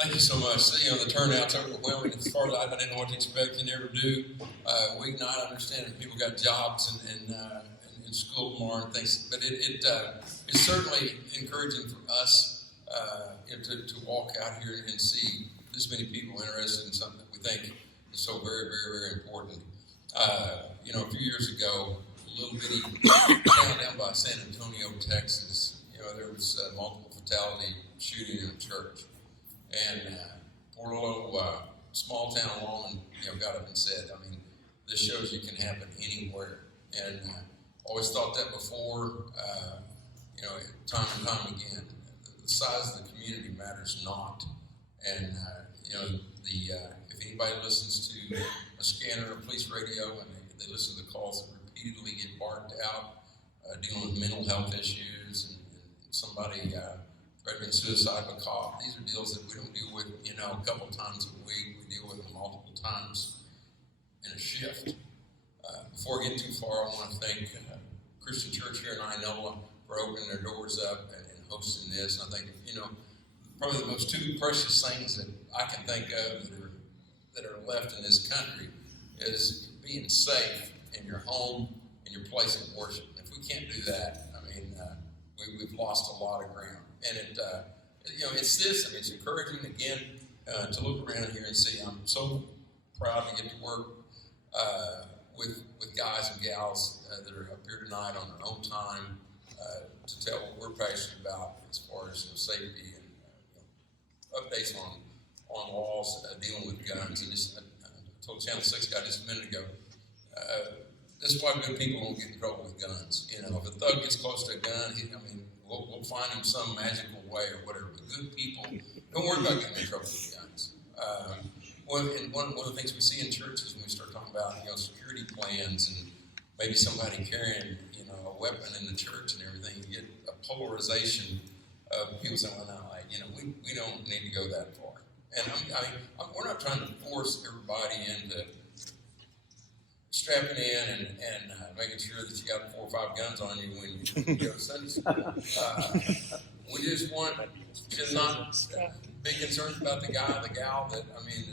Thank you so much. You know, the turnout's overwhelming. As far as I didn't know what to expect, you never do. We not understand that people got jobs and in school tomorrow and things, but it's certainly encouraging for us to walk out here and see this many people interested in something that we think is so very, very, very important. You know, a few years ago, a little bitty town down by San Antonio, Texas, you know, there was multiple fatality shooting in a church. And poor little small town woman, you know, got up and said, I mean, this shows you can happen anywhere. And always thought that before, you know, time and time again. The size of the community matters not. And, you know, if anybody listens to a scanner or police radio and they listen to the calls that repeatedly get barked out, dealing with mental health issues and somebody threatening suicide with a cop. These are deals that we don't deal with, you know, a couple times a week. We deal with them multiple times in a shift. Before I get too far, I want to thank Christian Church here in Inola for opening their doors up and hosting this. And I think, you know, probably the most two precious things that I can think of that are left in this country is being safe in your home and your place of worship. And if we can't do that, I mean, we've lost a lot of ground. And you know, it's this. I mean, it's encouraging again to look around here and see. I'm so proud to get to work with guys and gals that are up here tonight on their own time to tell what we're passionate about as far as, you know, safety and updates on laws dealing with guns. And just, I told Channel 6 guy just a minute ago. This is why good people don't get in trouble with guns. You know, if a thug gets close to a gun, we'll find him some magical way or whatever. But good people, don't worry about getting in trouble with guns. And one of the things we see in churches when we start talking about, you know, security plans and maybe somebody carrying, you know, a weapon in the church and everything, you get a polarization of people saying, well, no, you know, we don't need to go that far. And we're not trying to force everybody into strapping in and making sure that you got 4 or 5 guns on you when you go to Sunday school. We just want to not be concerned about the guy or the gal that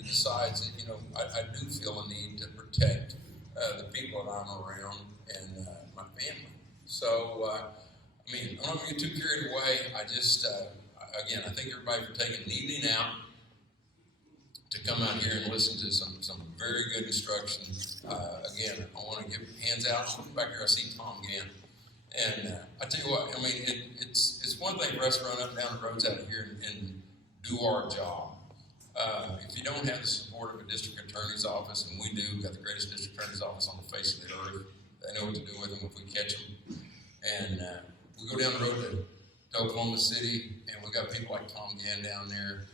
decides that, you know, I do feel a need to protect the people that I'm around and my family. So, I'm not going to get too carried away. I just, again, I thank everybody for taking an evening out to come out here and listen to some very good instruction. Again, I want to give hands out. Back here I see Tom Gann. And I tell you what, it's one thing for us to run up and down the roads out here and do our job. If you don't have the support of a district attorney's office, and we do, we've got the greatest district attorney's office on the face of the earth. They know what to do with them if we catch them. And we go down the road to Oklahoma City, and we got people like Tom Gann down there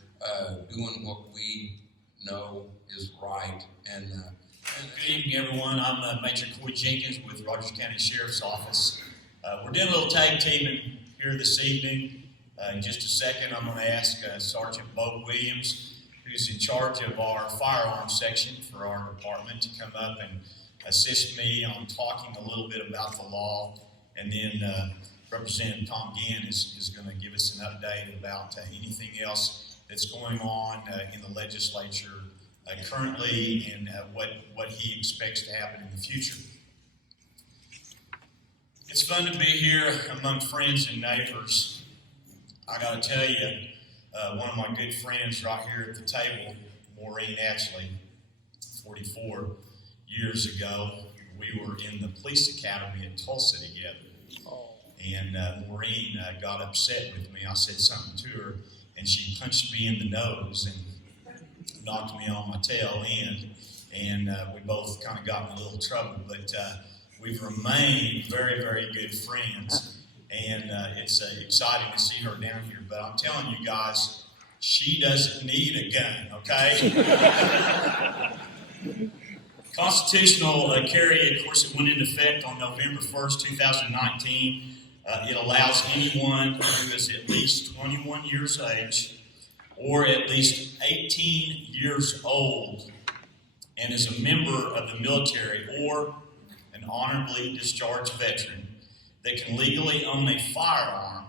doing what we know is right. And good evening, everyone. I'm Major Coy Jenkins with Rogers County Sheriff's Office. We're doing a little tag teaming here this evening. In just a second, I'm going to ask Sergeant Bo Williams, who's in charge of our firearms section for our department, to come up and assist me on talking a little bit about the law. And then Representative Tom Gann is going to give us an update about anything else that's going on in the legislature currently and what he expects to happen in the future. It's fun to be here among friends and neighbors. I got to tell you, one of my good friends right here at the table, Maureen, actually, 44 years ago, we were in the police academy in Tulsa together. And Maureen got upset with me. I said something to her, and she punched me in the nose and knocked me on my tail end. And we both kind of got in a little trouble. But we've remained very, very good friends. And it's exciting to see her down here. But I'm telling you guys, she doesn't need a gun, okay? Constitutional carry, of course, it went into effect on November 1st, 2019. It allows anyone who is at least 21 years of age or at least 18 years old and is a member of the military or an honorably discharged veteran that can legally own a firearm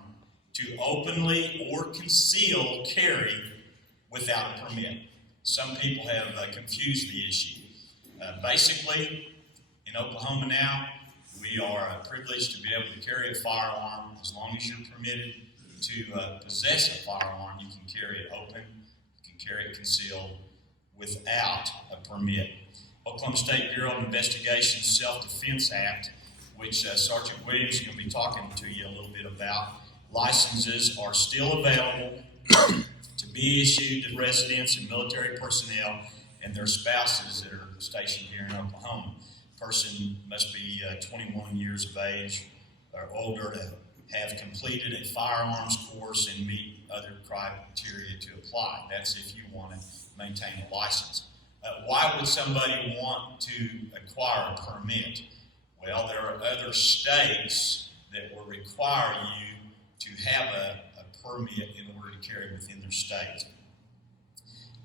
to openly or conceal carry without a permit. Some people have confused the issue. Basically, in Oklahoma now, we are privileged to be able to carry a firearm as long as you're permitted to possess a firearm. You can carry it open, you can carry it concealed without a permit. Oklahoma State Bureau of Investigation Self-Defense Act, which Sergeant Williams is going to be talking to you a little bit about. Licenses are still available to be issued to residents and military personnel and their spouses that are stationed here in Oklahoma. Person must be 21 years of age or older to have completed a firearms course and meet other criteria to apply. That's if you want to maintain a license. Why would somebody want to acquire a permit? Well, there are other states that will require you to have a permit in order to carry within their state.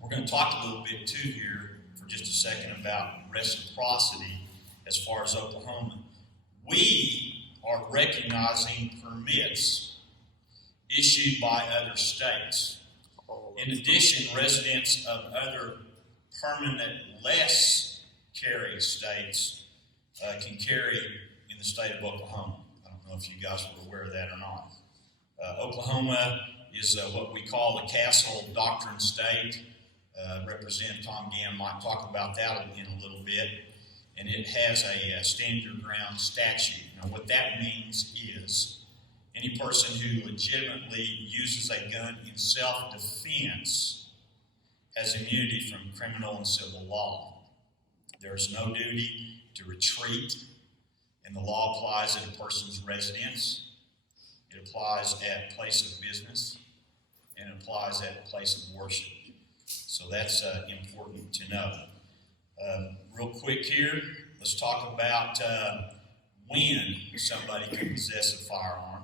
We're going to talk a little bit too here for just a second about reciprocity as far as Oklahoma. We are recognizing permits issued by other states. In addition, residents of other permanent less carry states can carry in the state of Oklahoma. I don't know if you guys were aware of that or not. Oklahoma is what we call the Castle Doctrine State. Representative Tom Gann might talk about that in a little bit. And it has a stand your ground statute. Now what that means is any person who legitimately uses a gun in self-defense has immunity from criminal and civil law. There is no duty to retreat, and the law applies at a person's residence. It applies at place of business, and it applies at a place of worship. So that's important to know. Real quick here, let's talk about when somebody can possess a firearm.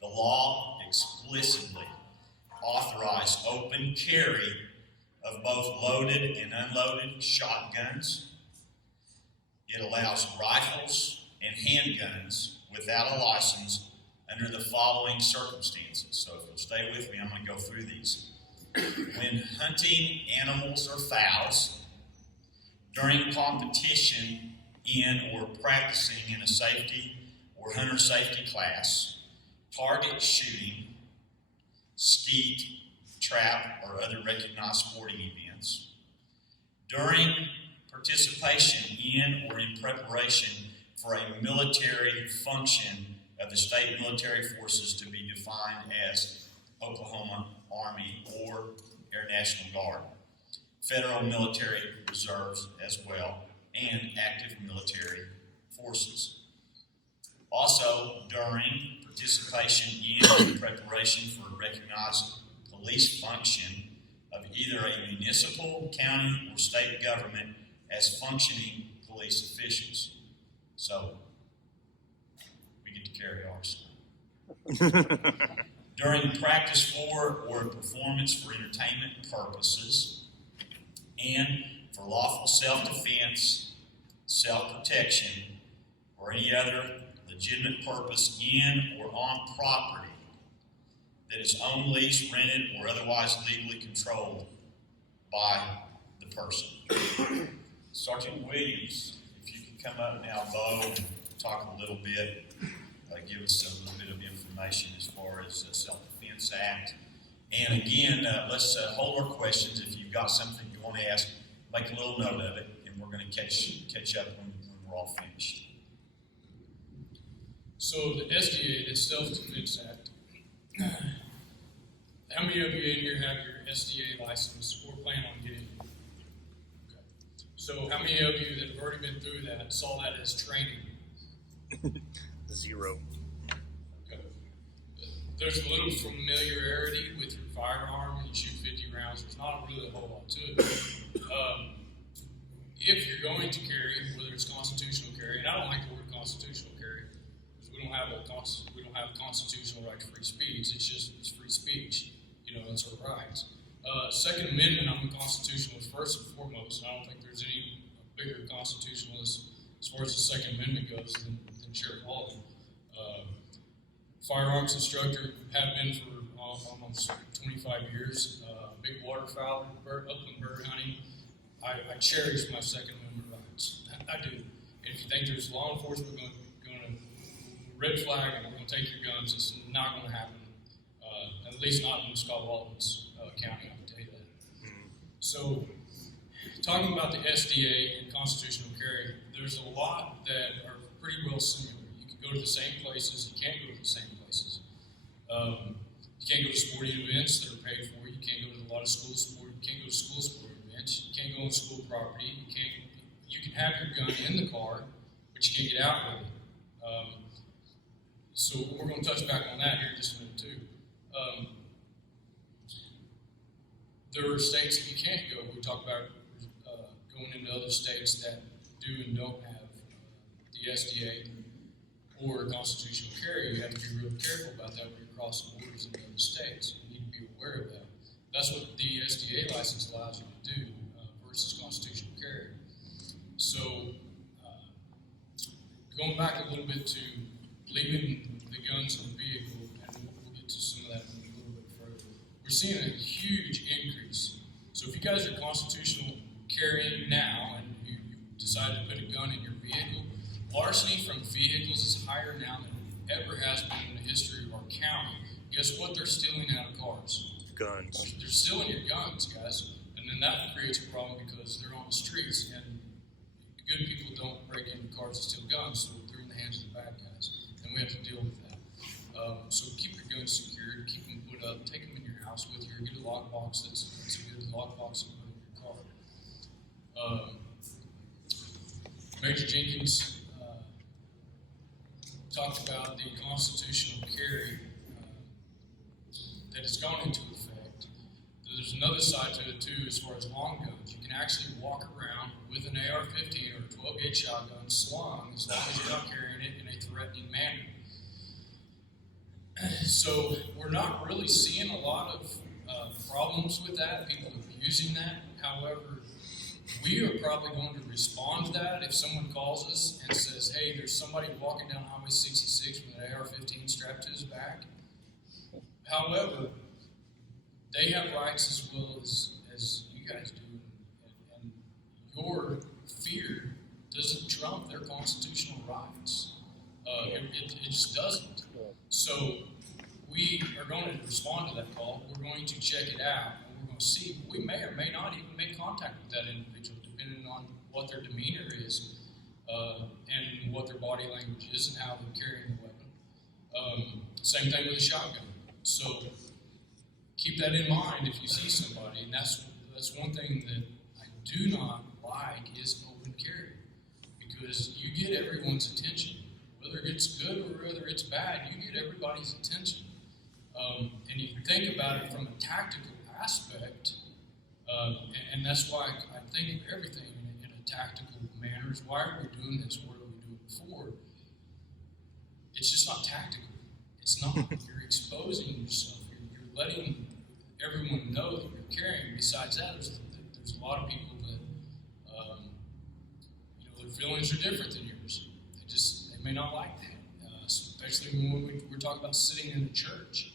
The law explicitly authorized open carry of both loaded and unloaded shotguns. It allows rifles and handguns without a license under the following circumstances. So if you'll stay with me, I'm going to go through these. When hunting animals or fowls, during competition in or practicing in a safety or hunter safety class, target shooting, skeet, trap, or other recognized sporting events, during participation in or in preparation for a military function of the state military forces to be defined as Oklahoma Army or Air National Guard, federal military reserves as well, and active military forces. Also, during participation in and preparation for a recognized police function of either a municipal, county, or state government as functioning police officials. So, we get to carry ours. During practice for or performance for entertainment purposes, and for lawful self-defense, self-protection, or any other legitimate purpose in or on property that is owned, leased, rented, or otherwise legally controlled by the person. Sergeant Williams, if you could come up now, Bo, and talk a little bit, give us a little bit of information as far as the Self-Defense Act. And again, let's hold our questions. If you've got something you want to ask, make a little note of it, and we're going to catch up when we're all finished. So the SDA, the Self-Defense Act, how many of you in here have your SDA license or plan on getting it? Okay. So how many of you that have already been through that saw that as training? 0. Okay. There's a little familiarity with your firearm and you shoot 50 rounds. There's not really a whole lot to it. If you're going to carry, whether it's constitutional carry, and I don't like the word constitutional carry, because we don't have a constitutional right to free speech. It's free speech. It's our rights. Second Amendment, I'm a constitutionalist first and foremost, and I don't think there's any bigger constitutionalist as far as the Second Amendment goes than Sheriff Walden. Firearms instructor, have been for almost 25 years. Big waterfowl, upland bird hunting, I cherish my Second Amendment rights. I do. And if you think there's law enforcement going to red flag and we're going to take your guns, it's not going to happen. At least not in Scott Walton's county, I can tell you that. So, talking about the SDA and constitutional carry, there's a lot that are pretty well similar. You can go to the same places, you can't go to the same places. You can't go to sporting events that are paid for. You can't go to a lot of school sport. You can't go to school sporting events. You can't go on school property. You can have your gun in the car, but you can't get out with it. So we're going to touch back on that here in just a minute too. There are states that you can't go. We talk about going into other states that do and don't have the SDA or constitutional carry. You have to be real careful about that when you're crossing borders in other states. You need to be aware of that. That's what the SDA license allows you to do versus constitutional carry. So, going back a little bit to leaving the guns in the vehicle, and we'll get to some of that in a little bit further. We're seeing a huge increase. So if you guys are constitutional carrying now and you decide to put a gun in your vehicle, larceny from vehicles is higher now than it ever has been in the history of our county. Guess what they're stealing out of cars? Guns. They're stealing your guns, guys. And then that creates a problem because they're on the streets and good people don't break into cars and steal guns, so they're in the hands of the bad guys. And we have to deal with that. So keep your guns secured, keep them put up, take them in your house with you, or get a lockbox that's a good lockbox and put it in your car. Major Jenkins talked about the constitutional carry that has gone into effect. There's another side to it too as far as long guns. You can actually walk around with an AR-15 or a 12-gauge shotgun slung as long as you're not carrying it in a threatening manner. So we're not really seeing a lot of problems with that, people abusing that. However, we are probably going to respond to that if someone calls us and says, hey, there's somebody walking down Highway 66 with an AR-15 strapped to his back. However, they have rights as well as you guys do, and your fear doesn't trump their constitutional rights. It just doesn't. So we are going to respond to that call. We're going to check it out, and we're going to see. We may or may not even make contact with that individual, depending on what their demeanor is and what their body language is and how they're carrying the weapon. Same thing with a shotgun. So keep that in mind if you see somebody, and that's one thing that I do not like is open carry, because you get everyone's attention. Whether it's good or whether it's bad, you get everybody's attention. And you think about it from a tactical aspect, and that's why I think of everything in a tactical manner. Is why are we doing this? What are we doing before? It's just not tactical. It's not. You're exposing yourself. You're letting everyone know that you're carrying. Besides that, there's a lot of people that their feelings are different than yours. They may not like that, especially when we're talking about sitting in a church.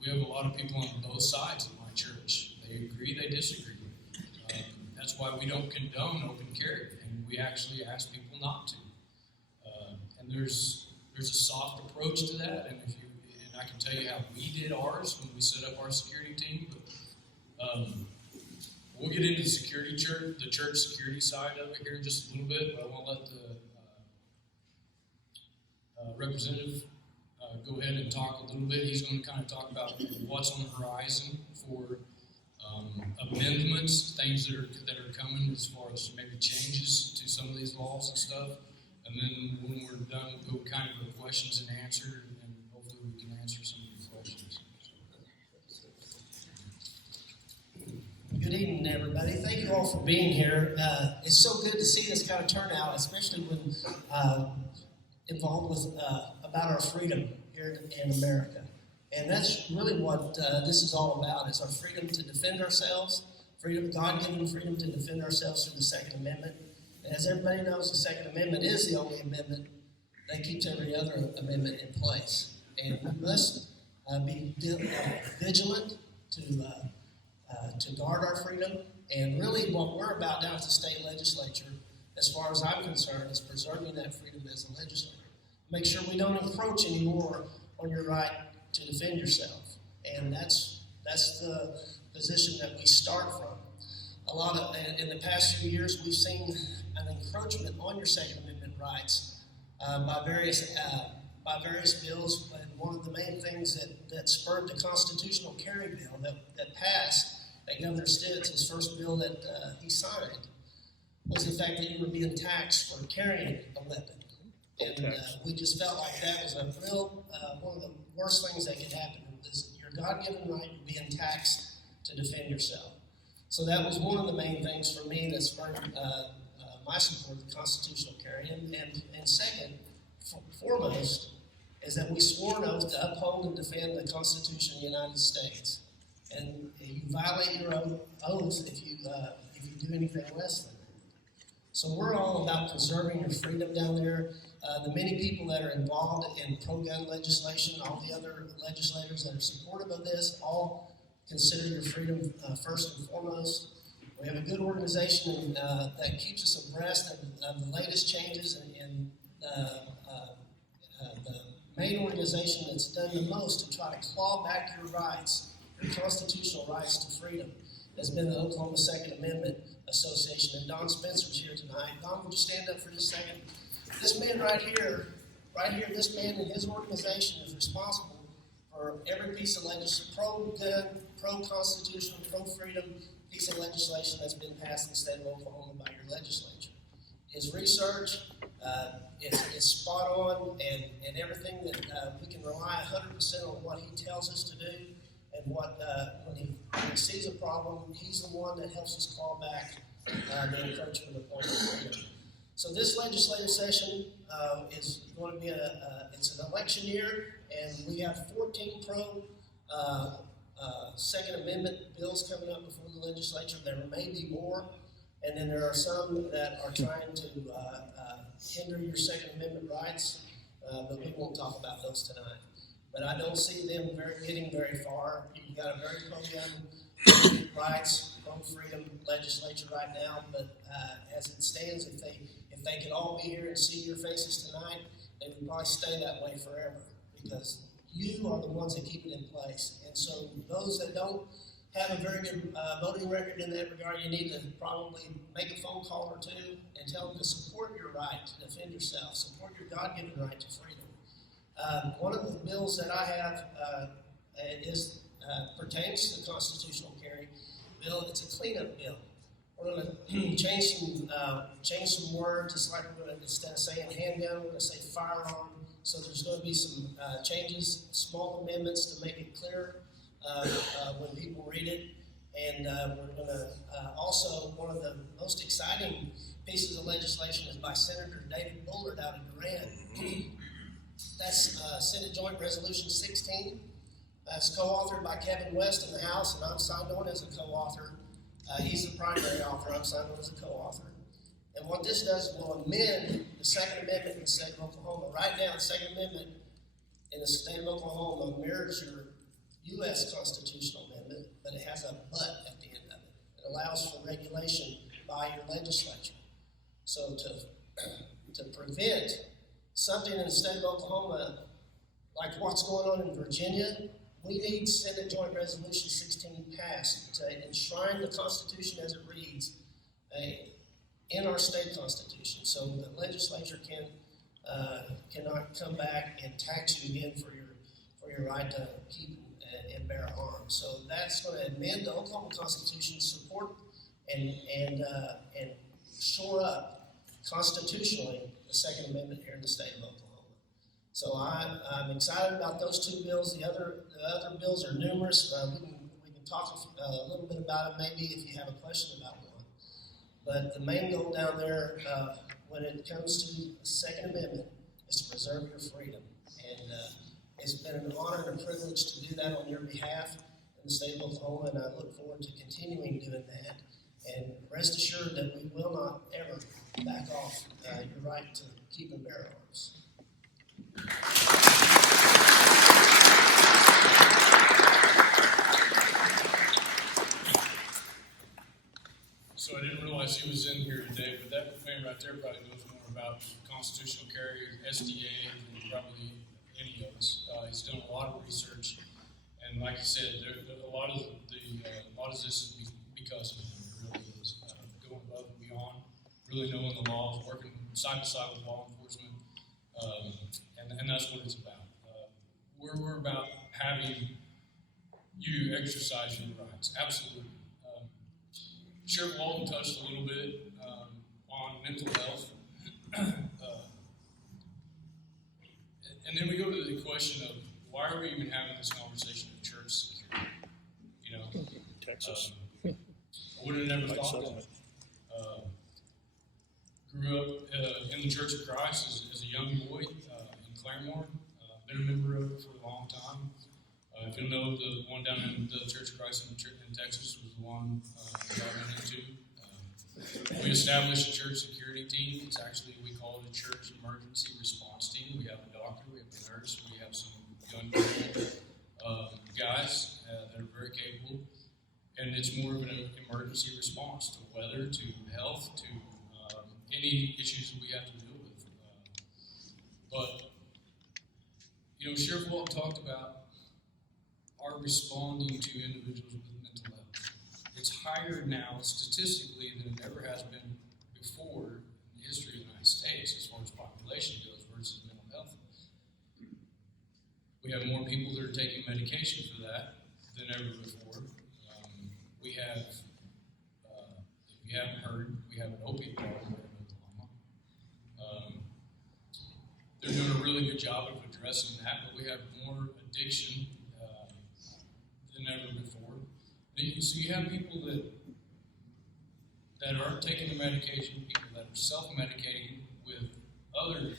We have a lot of people on both sides of my church. They agree, they disagree. That's why we don't condone open carry, and we actually ask people not to. And there's a soft approach to that, and I can tell you how we did ours when we set up our security team. But we'll get into the church security side of it here in just a little bit. But I want to let the representative go ahead and talk a little bit. He's going to kind of talk about what's on the horizon for amendments, things that are coming as far as maybe changes to some of these laws and stuff. And then when we're done, we'll go kind of with questions and answers, and hopefully we can answer some of these questions. Good evening, everybody. Thank you all for being here. It's so good to see this kind of turnout, especially when involved with about our freedom here in America. And that's really what this is all about, is our freedom to defend ourselves, God-given freedom to defend ourselves through the Second Amendment. And as everybody knows, the Second Amendment is the only amendment that keeps every other amendment in place. And we must be vigilant to guard our freedom. And really what we're about down at the state legislature, as far as I'm concerned, is preserving that freedom as a legislator. Make sure we don't encroach anymore on your right to defend yourself. And that's the position that we start from. In the past few years, we've seen an encroachment on your Second Amendment rights by various bills. And one of the main things that spurred the constitutional carry bill that passed, that Governor Stitt's, his first bill that he signed, was the fact that you were being taxed for carrying a weapon. And we just felt like that was a real, one of the worst things that could happen, is your God-given right to being taxed to defend yourself. So that was one of the main things for me that spurred my support of the constitutional carry. And second, foremost, is that we swore an oath to uphold and defend the Constitution of the United States. And you violate your oath if you do anything less than that. So we're all about preserving your freedom down there. The many people that are involved in pro-gun legislation, all the other legislators that are supportive of this, all consider your freedom first and foremost. We have a good organization that keeps us abreast of the latest changes, and the main organization that's done the most to try to claw back your rights, your constitutional rights to freedom, has been the Oklahoma Second Amendment Association. And Don Spencer's here tonight. Don, would you stand up for just a second? This man right here, this man and his organization is responsible for every piece of legislation, pro-gun, pro-constitutional, pro-freedom piece of legislation that's been passed in the state of Oklahoma by your legislature. His research is spot on, and everything that we can rely 100% on what he tells us to do. And when he sees a problem, he's the one that helps us claw back the encroachment upon freedom. So this legislative session is going to be it's an election year, and we have 14 pro Second Amendment bills coming up before the legislature. There may be more, and then there are some that are trying to hinder your Second Amendment rights, but we won't talk about those tonight. But I don't see them getting very far. You've got a very pro-gun rights, pro-freedom legislature right now, but as it stands, if they could all be here and see your faces tonight, they would probably stay that way forever, because you are the ones that keep it in place. And so those that don't have a very good voting record in that regard, you need to probably make a phone call or two and tell them to support your right to defend yourself, support your God-given right to freedom. One of the bills that I have pertains to the constitutional carry bill. It's a cleanup bill. We're going to change some words. It's like we're going to, instead of saying handgun, we're going to say firearm. So there's going to be some changes, small amendments to make it clear when people read it. And we're going to also, one of the most exciting pieces of legislation is by Senator David Bullard out of Durand. That's Senate Joint Resolution 16. It's co-authored by Kevin West in the House, and I'm signed on as a co-author. He's the primary author. I'm signed on as a co-author. And what this does is will amend the Second Amendment in the state of Oklahoma. Right now, the Second Amendment in the state of Oklahoma mirrors your U.S. constitutional amendment, but it has a but at the end of it. It allows for regulation by your legislature. So to prevent something in the state of Oklahoma, like what's going on in Virginia, we need Senate Joint Resolution 16 passed to enshrine the Constitution as it reads in our state constitution, so the legislature cannot come back and tax you again for your right to keep and bear arms. So that's going to amend the Oklahoma Constitution, support and shore up constitutionally the Second Amendment here in the state of Oklahoma. So I'm excited about those two bills. The other bills are numerous. We can talk a little bit about it maybe if you have a question about one. But the main goal down there when it comes to the Second Amendment is to preserve your freedom. And it's been an honor and a privilege to do that on your behalf in the state of Oklahoma, and I look forward to continuing doing that. And rest assured that we will not ever back off your right to keep and bear arms. right there probably knows more about constitutional carry, SDA, than probably any of us. He's done a lot of research, and like I said, a lot of this is because of him. It really is going above and beyond, really knowing the laws, working side by side with law enforcement, and that's what it's about. We're about having you exercise your rights, absolutely. Sheriff Walton touched a little bit on mental health. And then we go to the question of why are we even having this conversation of church security? You know, Texas. I would have never thought that. Grew up in the Church of Christ as a young boy in Claremore. Been a member of it for a long time. If you know, the one down in the Church of Christ in Texas was the one that I went into. We established a church security team. It's actually, we call it a church emergency response team. We have a doctor, we have a nurse, we have some young guys that are very capable. And it's more of an emergency response to weather, to health, to any issues that we have to deal with. But, you know, Sheriff Walton talked about our responding to individuals with mental health. It's higher now statistically than it ever has been before in the history of the United States as far as population goes versus mental health. We have more people that are taking medication for that than ever before. We have, if you haven't heard, we have an opiate problem in Oklahoma. They're doing a really good job of addressing that, but we have more addiction than ever before. So you have people that aren't taking the medication, people that are self-medicating with other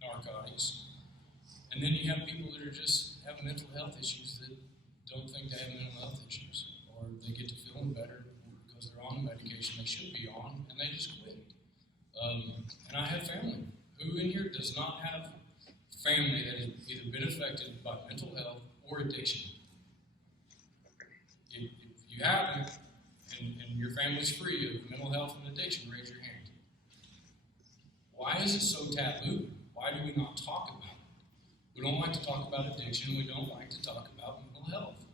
narcotics, and then you have people that are just have mental health issues that don't think they have mental health issues, or they get to feeling better because they're on the medication they should be on, and they just quit. And I have family. Who in here does not have family that has either been affected by mental health or addiction? If you haven't, and your family's free of mental health and addiction, raise your hand. Why is it so taboo? Why do we not talk about it? We don't like to talk about addiction. We don't like to talk about mental health.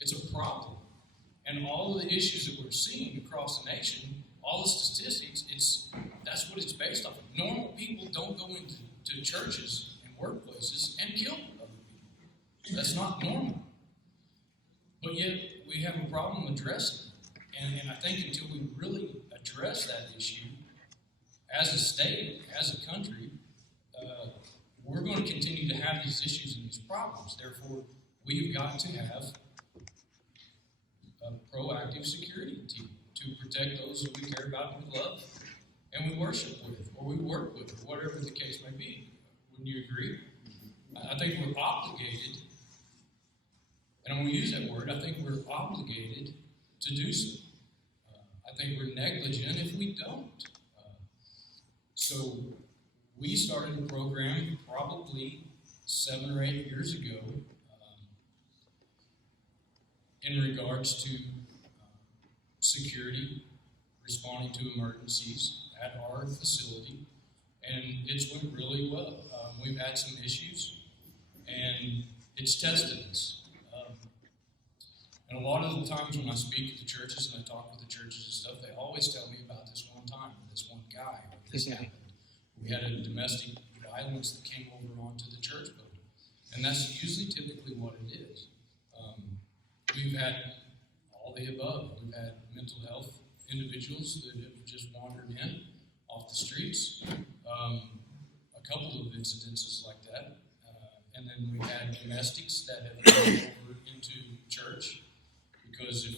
It's a problem. And all of the issues that we're seeing across the nation, all the statistics, that's what it's based off of. Normal people don't go into churches and workplaces and kill other people. That's not normal. But yet, we have a problem addressing it. And I think until we really address that issue, as a state, as a country, we're going to continue to have these issues and these problems. Therefore, we've got to have a proactive security team to protect those that we care about and we love, and we worship with, or we work with, or whatever the case may be. Wouldn't you agree? I think we're obligated, and I'm going to use that word, I think we're obligated to do so. I think we're negligent if we don't. So we started a program probably 7 or 8 years ago in regards to security, responding to emergencies at our facility, and it's went really well. We've had some issues, and it's tested us. And a lot of the times when I speak at the churches and I talk with the churches and stuff, they always tell me about this one time, or this one guy, or this happened. We had a domestic violence that came over onto the church building, and that's usually typically what it is. We've had all the above. We've had mental health individuals that have just wandered in off the streets. A couple of incidences like that. And then we've had domestics that have gone over into church, because if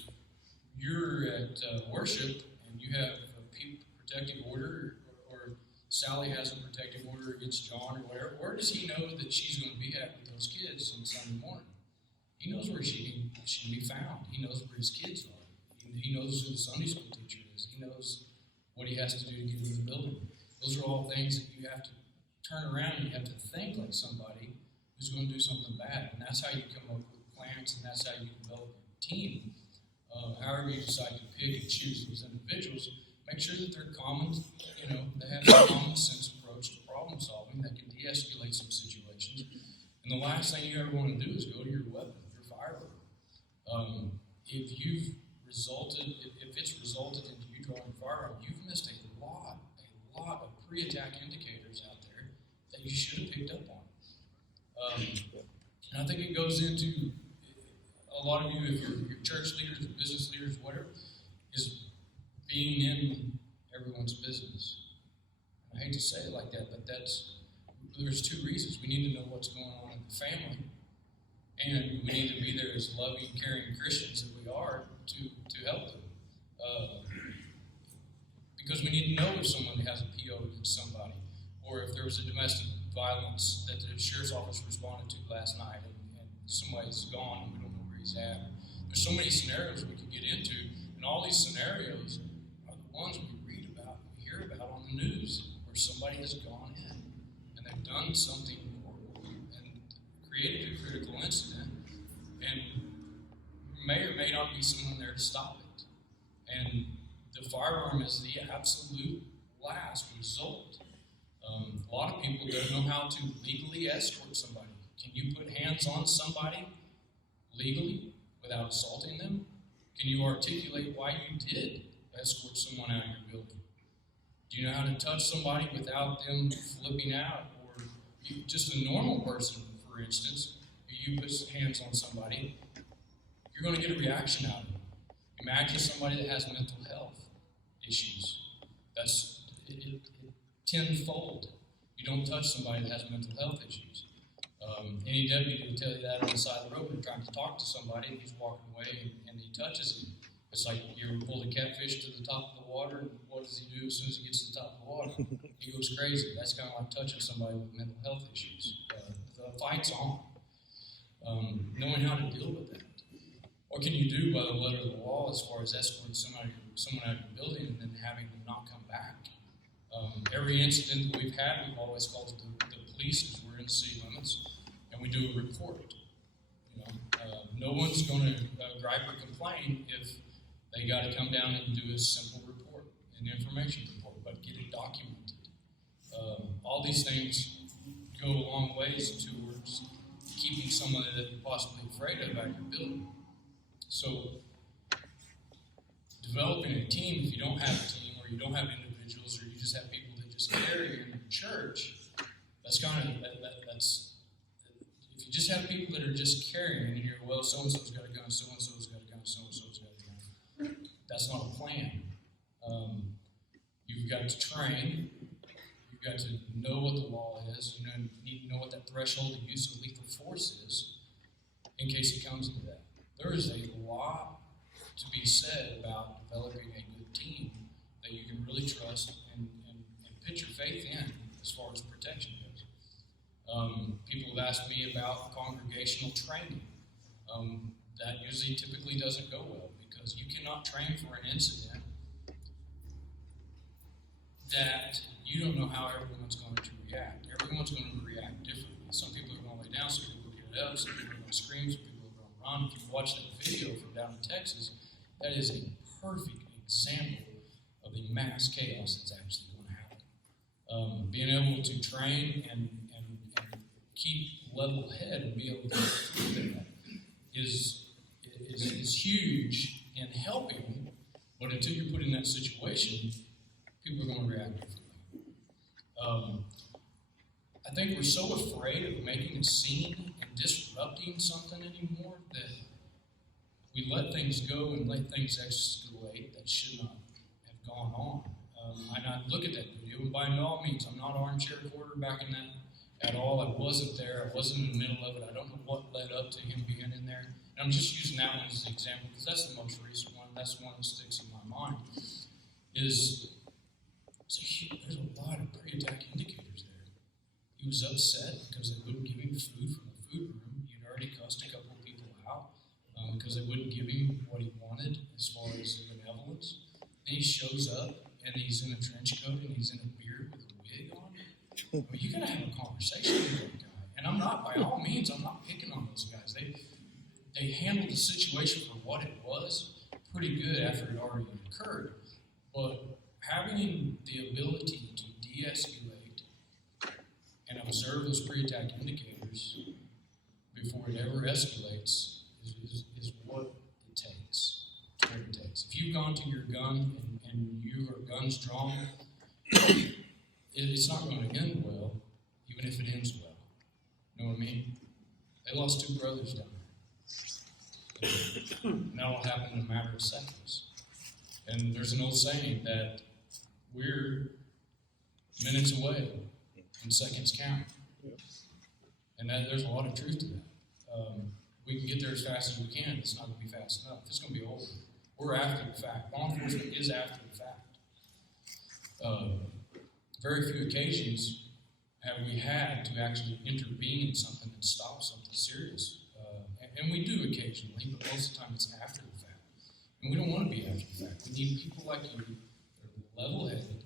you're at worship and you have a protective order, or Sally has a protective order against John or whatever, where does he know that she's going to be at with those kids on Sunday morning? He knows where she can be found. He knows where his kids are. He knows who the Sunday school teacher is. He knows what he has to do to get in the building. Those are all things that you have to turn around and you have to think like somebody who's going to do something bad. And that's how you come up with plans, and that's how you develop a team. However you decide to pick and choose those individuals make sure that they're common, they have a common sense approach to problem solving that can de-escalate some situations. And the last thing you ever want to do is go to your weapon, your firearm. If it's resulted into you drawing a firearm, you've missed a lot of pre-attack indicators out there that you should have picked up on. And I think it goes into a lot of you, if you're church leaders or business leaders, whatever, is being in everyone's business. I hate to say it like that, but there's two reasons. We need to know what's going on in the family, and we need to be there as loving, caring Christians that we are to help them. Because we need to know if someone has a PO against somebody, or if there was a domestic violence that the sheriff's office responded to last night, and somebody's gone and we don't know where he's at. There's so many scenarios we could get into, and all these scenarios are the ones we read about, we hear about on the news, where somebody has gone in and they've done something horrible and created a critical incident, and may or may not be someone there to stop it. And the firearm is the absolute last result. A lot of people don't know how to legally escort somebody. Can you put hands on somebody legally without assaulting them? Can you articulate why you did escort someone out of your building? Do you know how to touch somebody without them flipping out? Or just a normal person, for instance, if you put hands on somebody, you're going to get a reaction out of them. Imagine somebody that has mental health issues. That's tenfold. You don't touch somebody that has mental health issues. Any deputy will tell you that on the side of the road. You're trying to talk to somebody, and he's walking away, and he touches him. It's like you ever pull the catfish to the top of the water, and what does he do as soon as he gets to the top of the water? He goes crazy. That's kind of like touching somebody with mental health issues. The fight's on. Knowing how to deal with that. What can you do by the letter of the law as far as escorting someone out of your building and then having them not come back? Every incident that we've had, we've always called the police because we're in the city limits, and we do a report. No one's going to gripe or complain if they got to come down and do a simple report, an information report, but get it documented. All these things go a long ways towards keeping someone that you're possibly afraid of out of your building. So, developing a team, if you don't have a team, or you don't have individuals, or you just have people that just carry in your church, that's if you just have people that are just carrying, and you're, well, so-and-so's got a gun, so-and-so's got a gun, so-and-so's got a gun. That's not a plan. You've got to train. You've got to know what the law is. You need to know what that threshold of use of lethal force is in case it comes to that. There is a lot to be said about developing a good team that you can really trust and put your faith in as far as protection goes. People have asked me about congregational training. That usually typically doesn't go well because you cannot train for an incident that you don't know how everyone's going to react. Everyone's going to react differently. Some people are going to lay down, some people get up, some people are going to scream, some people are going to run. If you watch that video from down in Texas, that is a perfect example of the mass chaos that's actually going to happen. Being able to train and keep level head and be able to get through that is huge in helping, but until you're put in that situation, people are going to react differently. I think we're so afraid of making a scene and disrupting something anymore that we let things go and let things escalate that should not have gone on. And I look at that video, and by no means, I'm not armchair quarterbacking that at all. I wasn't there. I wasn't in the middle of it. I don't know what led up to him being in there. And I'm just using that one as an example because that's the most recent one. That's the one that sticks in my mind. There's a lot of pre-attack indicators there. He was upset because they wouldn't give him food from the food room. He'd already cussed a couple of people out because they wouldn't give him what he wanted as far as benevolence. Then he shows up and he's in a trench coat and he's in a beard with a wig on. I mean, you gotta have a conversation with that guy. And I'm not, by all means, I'm not picking on those guys. They handled the situation for what it was pretty good after it already occurred. But having the ability to de-escalate and observe those pre-attack indicators before it ever escalates is what it takes. What it takes. If you've gone to your gun and you are guns drawn, it's not going to end well, even if it ends well. You know what I mean? They lost 2 brothers down there. And that all happened in a matter of seconds. And there's an old saying that we're minutes away and seconds count. And there's a lot of truth to that. We can get there as fast as we can. It's not going to be fast enough. It's going to be over. We're after the fact. Law enforcement is after the fact. Very few occasions have we had to actually intervene in something and stop something serious. And we do occasionally, but most of the time it's after the fact. And we don't want to be after the fact. We need people like you that are level-headed,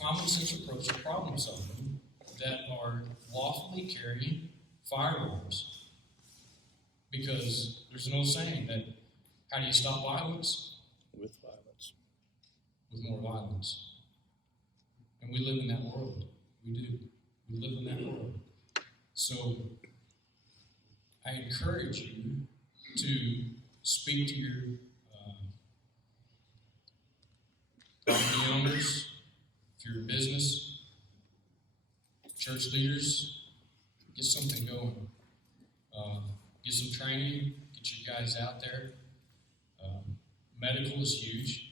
common sense approach to problem solving that are lawfully carrying firearms. Because there's an old saying that how do you stop violence? With violence. With more violence. And we live in that world. We do. We live in that world. So I encourage you to speak to your property owners, if you're a business, church leaders, get something going. Get some training, get you guys out there. Medical is huge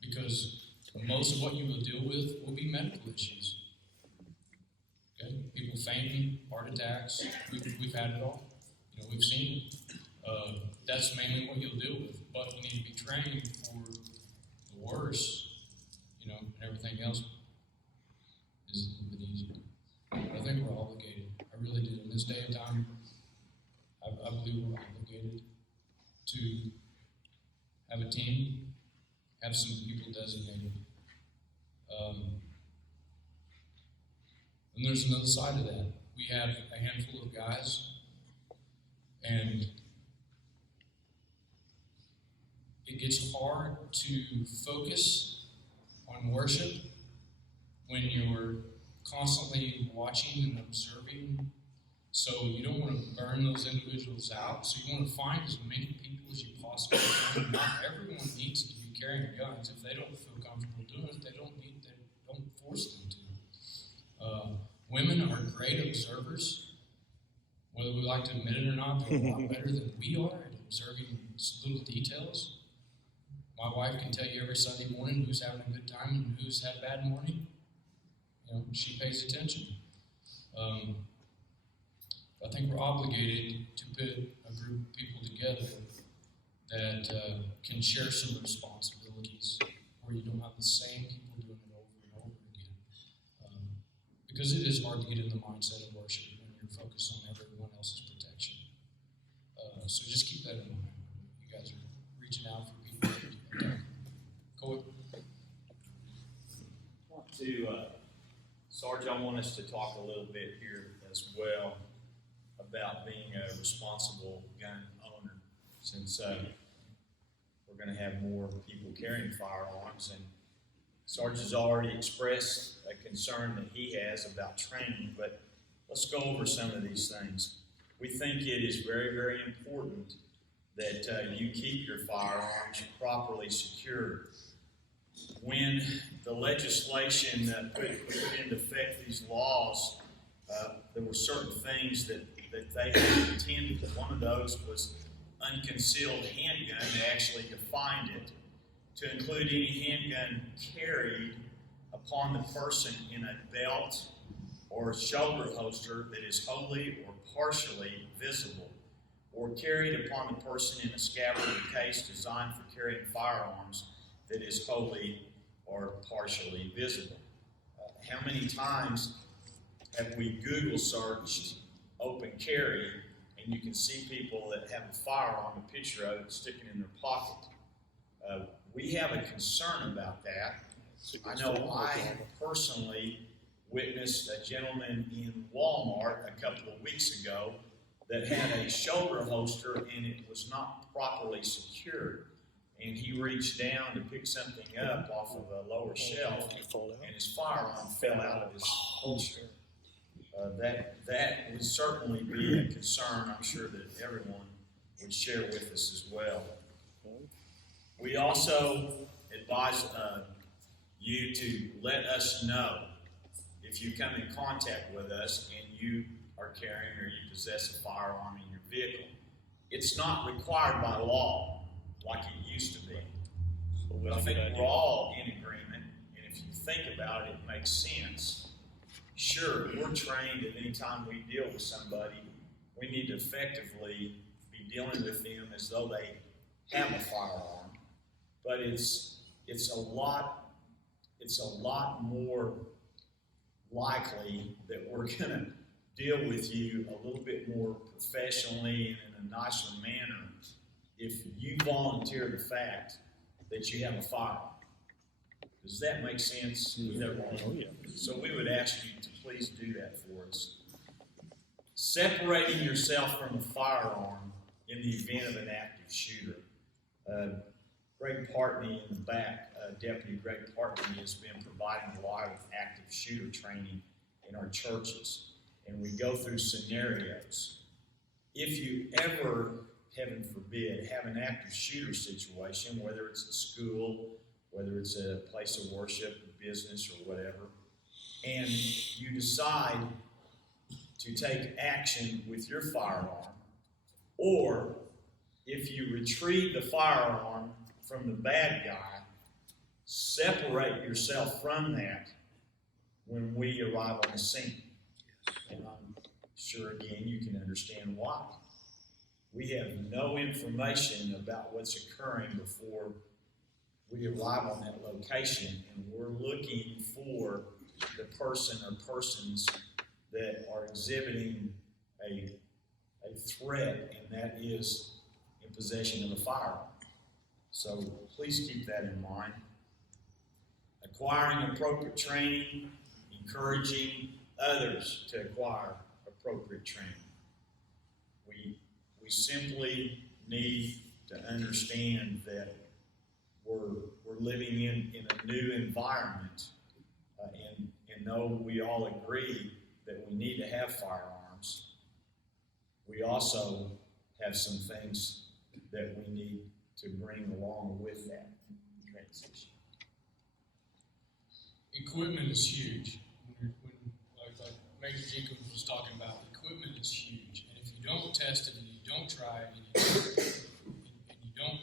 because most of what you will deal with will be medical issues. Okay? People fainting, heart attacks, we've had it all. You know, we've seen it. That's mainly what you'll deal with, but you need to be trained for the worst, you know, and everything else is a little bit easier. But I think we're obligated. I really do. In this day and time, I believe we're obligated to have a team, have some people designated. And there's another side of that. We have a handful of guys, and it gets hard to focus on worship when you're constantly watching and observing. So you don't want to burn those individuals out. So you want to find as many people as you possibly can. Not everyone needs to be carrying guns. If they don't feel comfortable doing it, they don't force them to. Women are great observers. Whether we like to admit it or not, they're a lot better than we are at observing little details. My wife can tell you every Sunday morning who's having a good time and who's had a bad morning. You know, she pays attention. I think we're obligated to put a group of people together that can share some responsibilities where you don't have the same people doing it over and over again. Because it is hard to get in the mindset of worship when you're focused on everyone else's protection. So just keep that in mind. You guys are reaching out for people. Go ahead. Sarge, I want us to talk a little bit here as well about being a responsible gun owner, since we're going to have more people carrying firearms, and Sarge has already expressed a concern that he has about training, but let's go over some of these things. We think it is very, very important that you keep your firearms properly secured. When the legislation put into effect these laws, there were certain things that they had intended. One of those was unconcealed handgun. They actually defined it to include any handgun carried upon the person in a belt or shoulder holster that is wholly or partially visible, or carried upon the person in a scabbard or case designed for carrying firearms that is wholly or partially visible. How many times have we Google searched open carry, and you can see people that have a firearm, a picture of it, sticking in their pocket? We have a concern about that. I know I personally witnessed a gentleman in Walmart a couple of weeks ago that had a shoulder holster and it was not properly secured. and he reached down to pick something up off of a lower shelf, and his firearm fell out of his holster. That would certainly be a concern. I'm sure that everyone would share with us as well. We also advise you to let us know if you come in contact with us and you are carrying or you possess a firearm in your vehicle. It's not required by law like it used to be. But I think we're all in agreement, and if you think about it, it makes sense. Sure, we're trained that any time we deal with somebody, we need to effectively be dealing with them as though they have a firearm. But it's a lot more likely that we're going to deal with you a little bit more professionally and in a nicer manner if you volunteer the fact that you have a firearm. Does that make sense? Is that wrong? Oh, yeah. So we would ask you to please do that for us. Separating yourself from a firearm in the event of an active shooter. Greg Partney in the back, Deputy Greg Partney, has been providing a lot of active shooter training in our churches. And we go through scenarios. If you ever, heaven forbid, have an active shooter situation, whether it's at school, whether it's a place of worship, a business, or whatever, and you decide to take action with your firearm, or if you retrieve the firearm from the bad guy, separate yourself from that when we arrive on the scene. And I'm sure, again, you can understand why. We have no information about what's occurring before we arrive on that location, and we're looking for the person or persons that are exhibiting a threat, and that is in possession of a firearm. So please keep that in mind. Acquiring appropriate training, encouraging others to acquire appropriate training. We simply need to understand that we're living in a new environment, and though we all agree that we need to have firearms, we also have some things that we need to bring along with that transition. Equipment is huge. Like Major Jenkins was talking about, equipment is huge. And if you don't test it and you don't try it and you don't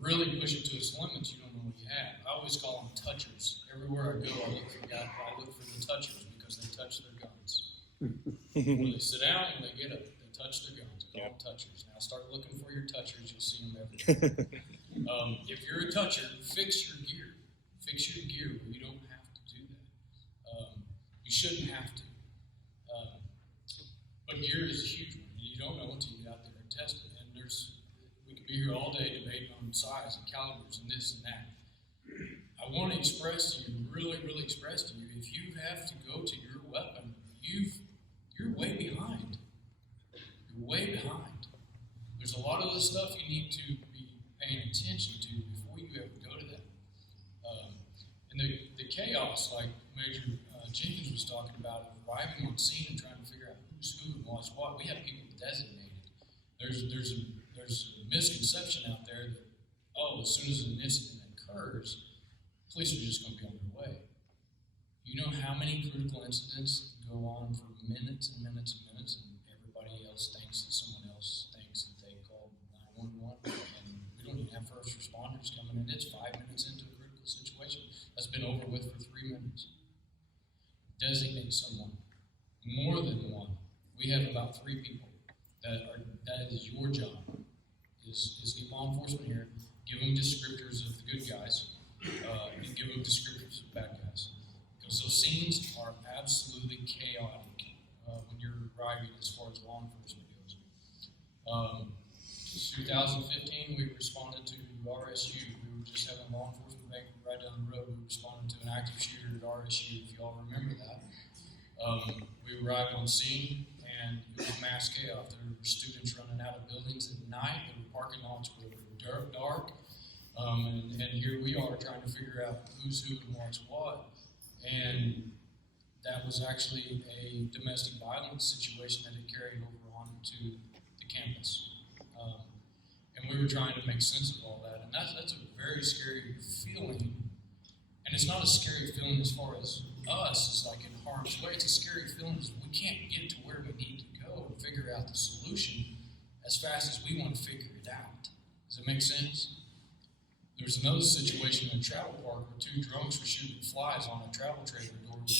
really push it to its limits, you don't know what you have. I always call them touchers. Everywhere I go, I look for the touchers because they touch their guns. When they sit down and they get up, they touch their guns. They're all touchers. Now start looking for your touchers. You'll see them everywhere. If you're a toucher, fix your gear. Fix your gear where you don't have to do that. You shouldn't have to. But gear is a huge one. You don't know until you get out there and test it. And we could be here all day debating on size and calibers and this and that. I want to express to you, really, really express to you, if you have to go to your weapon, you're way behind. You're way behind. There's a lot of the stuff you need to be paying attention to before you ever go to that. And the chaos, like Major Jenkins was talking about, arriving on scene and trying to figure out who's who and what's what. We have people designated. There's a misconception out there that, as soon as an incident occurs, police are just going to be on their way. You know how many critical incidents go on for minutes and minutes and minutes, and everybody else thinks that someone else thinks that they called 911, and we don't even have first responders coming in. It's 5 minutes into a critical situation that's been over with for 3 minutes. Designate someone, more than one. We have about 3 people that is your job. Is get law enforcement here, give them descriptors of the good guys, and give them descriptors of bad guys. Because those scenes are absolutely chaotic when you're arriving as far as law enforcement goes. 2015, we responded to RSU. We were just having law enforcement right down the road. We responded to an active shooter at RSU, if you all remember that. We arrived on scene, and it was mass chaos. There were students running out of buildings at night. There were parking lots where they were dark. And here we are trying to figure out who's who and what's what. And that was actually a domestic violence situation that had carried over onto the campus. And we were trying to make sense of all that. And that's a very scary feeling. And it's not a scary feeling as far as us, as like in harm's way. It's a scary feeling because we can't get to where we need to go and figure out the solution as fast as we want to figure it out. Does it make sense? There was another situation in a travel park where two drunks were shooting flies on a travel trailer door with a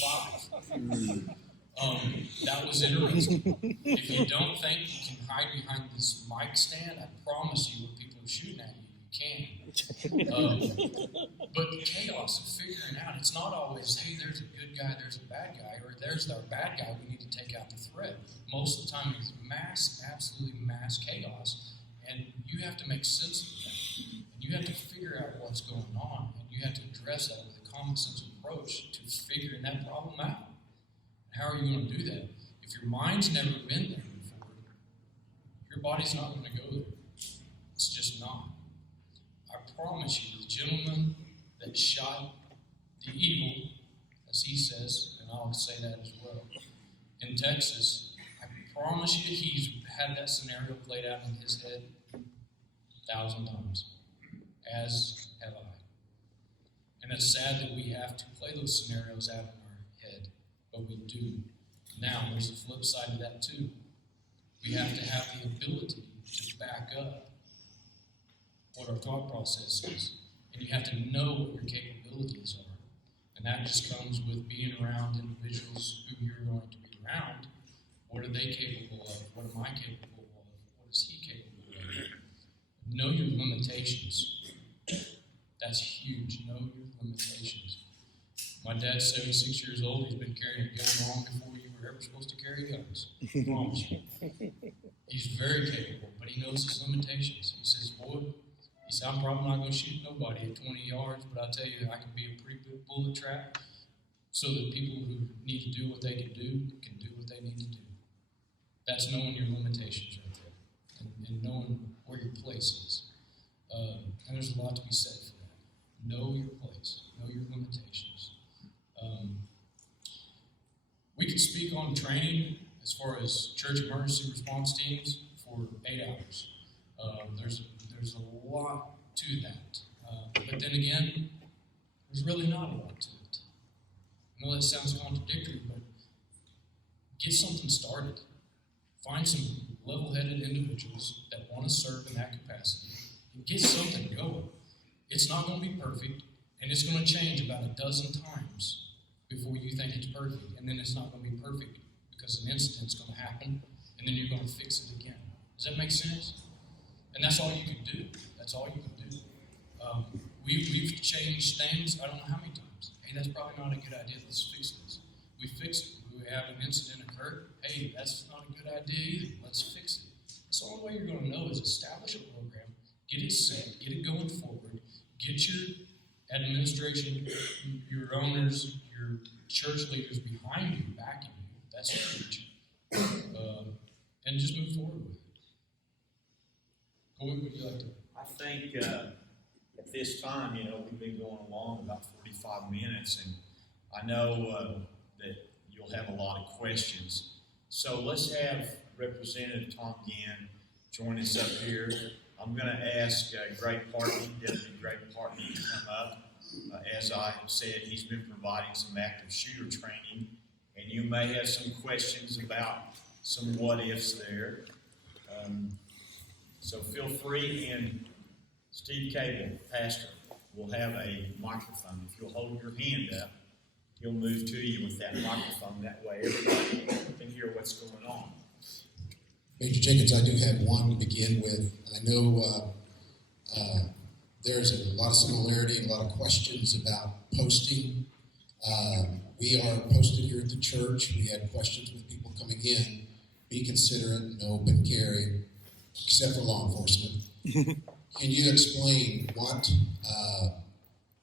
45. That was interesting. If you don't think you can hide behind this mic stand, I promise you when people are shooting at you, you can. But the chaos of figuring out, it's not always, hey, there's a good guy, there's a bad guy, or there's our bad guy, we need to take out the threat. Most of the time it's mass, absolutely mass chaos, and you have to make sense of that. And you have to figure out what's going on, and you have to address that with a common sense approach to figuring that problem out. How are you going to do that? If your mind's never been there before, your body's not going to go there. It's just not. I promise you, the gentleman that shot the eagle, as he says, and I'll say that as well, in Texas, I promise you he's had that scenario played out in his head 1,000 times, as have I. And it's sad that we have to play those scenarios out in our head, but we do. Now, there's a flip side to that too. We have to have the ability to back up what our thought process is. And you have to know what your capabilities are. And that just comes with being around individuals who you're going to be around. What are they capable of? What am I capable of? What is he capable of? Know your limitations. That's huge. Know your limitations. My dad's 76 years old. He's been carrying a gun long before you were ever supposed to carry guns. I promise you. He's very capable, but he knows his limitations. He says, boy, he said, I'm probably not going to shoot nobody at 20 yards, but I'll tell you, I can be a pretty good bullet trap so that people who need to do what they can do what they need to do. That's knowing your limitations right there and knowing where your place is. And there's a lot to be said for that. Know your place. Know your limitations. We could speak on training as far as church emergency response teams for 8 hours. There's a lot to that. But then again, there's really not a lot to it. I know that sounds contradictory, but get something started. Find some level-headed individuals that want to serve in that capacity and get something going. It's not going to be perfect, and it's going to change about a dozen times before you think it's perfect, and then it's not going to be perfect because an incident's going to happen, and then you're going to fix it again. Does that make sense? And that's all you can do. That's all you can do. We've changed things, I don't know how many times. Hey, that's probably not a good idea. Let's fix this. We fix it. We have an incident occur. Hey, that's not a good idea either. Let's fix it. That's the only way you're going to know is establish a program, get it set, get it going forward, get your administration, your owners, your church leaders behind you, backing you. That's huge. And just move forward with it. What would you like to? I think at this time, we've been going along about 45 minutes, and I know that you'll have a lot of questions. So let's have Representative Tom Gann join us up here. I'm going to ask Greg Partney, Deputy Greg Partney, to come up. As I said, he's been providing some active shooter training, and you may have some questions about some what-ifs there. So feel free, and Steve Cable, pastor, will have a microphone. If you'll hold your hand up, he'll move to you with that microphone. That way everybody can hear what's going on. Major Jenkins, I do have one to begin with. I know there's a lot of similarity and a lot of questions about posting. We are posted here at the church. We had questions with people coming in. Be considerate, no open carry, except for law enforcement. Can you explain what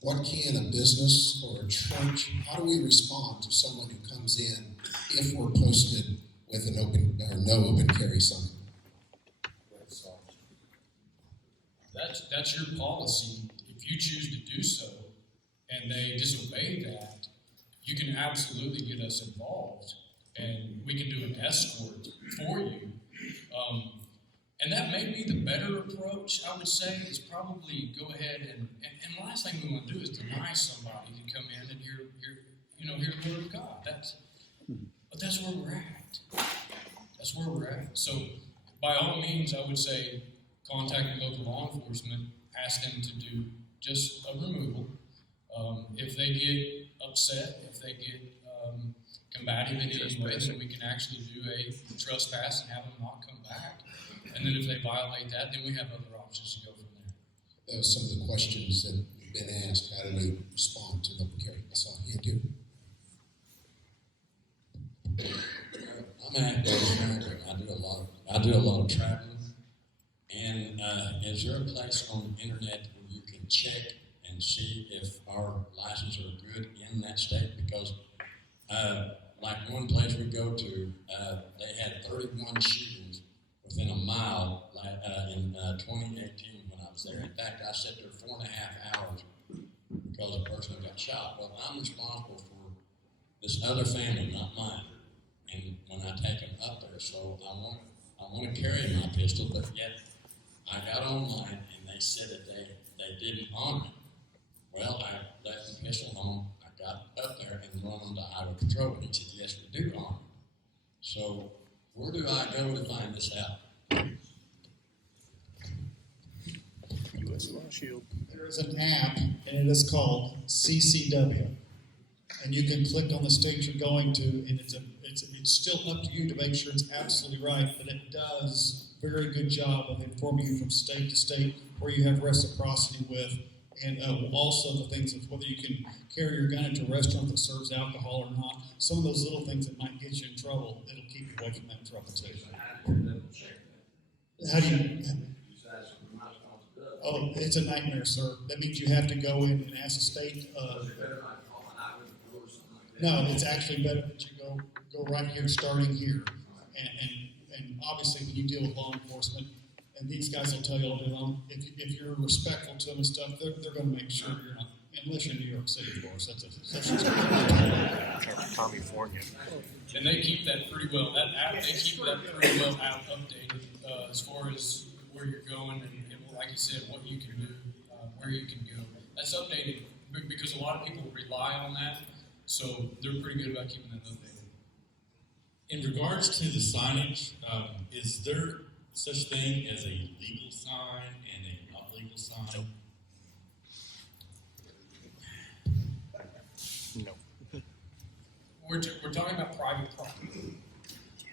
can a business or a church, how do we respond to someone who comes in if we're posted with an open or no open carry sign? That's your policy. If you choose to do so, and they disobey that, you can absolutely get us involved, and we can do an escort for you. And that may be the better approach, I would say, is probably go ahead and the last thing we want to do is deny somebody to come in and hear the word of God. But that's where we're at. That's where we're at. So by all means, I would say contact local law enforcement, ask them to do just a removal. If they get upset, if they get combative in any way, then we can actually do a trespass and have them not come back. And then if they violate that, then we have other options to go from there. That was some of the questions that have been asked. How do we respond to them? Carrie, I saw you too. I'm an active American. I do a lot of traveling. And is there a place on the internet where you can check and see if our licenses are good in that state? Because like one place we go to, they had 31 shootings within a mile in 2018 when I was there. In fact, I sat there 4.5 hours because a person got shot. Well, I'm responsible for this other family, not mine. And when I take them up there, so I want to carry my pistol, but yet I got online and they said that they didn't honor it. Well, I left the pistol home. I got up there and run them to Highway Patrol, and he said, yes, we do honor it. So where do I go to find this out? There is an app, and it is called CCW. And you can click on the state you're going to, and it's still up to you to make sure it's absolutely right, but it does a very good job of informing you from state to state where you have reciprocity with, and also the things of whether you can carry your gun into a restaurant that serves alcohol or not. Some of those little things that might get you in trouble, it'll keep you away from that trouble too. How do you? Oh, it's a nightmare, sir. That means you have to go in and ask the state. No, it's actually better that you go right here, starting here, and obviously when you deal with law enforcement, and these guys will tell you all day long, if you're respectful to them and stuff, they're going to make sure you're not, unless you're in New York City, of course. That's California. And they keep that pretty well. That app, they keep that pretty well updated as far as where you're going and like you said, what you can do, where you can go. That's updated because a lot of people rely on that, so they're pretty good about keeping that updated. In regards to the signage, is there such thing as a legal sign and a not legal sign? No. We're talking about private property.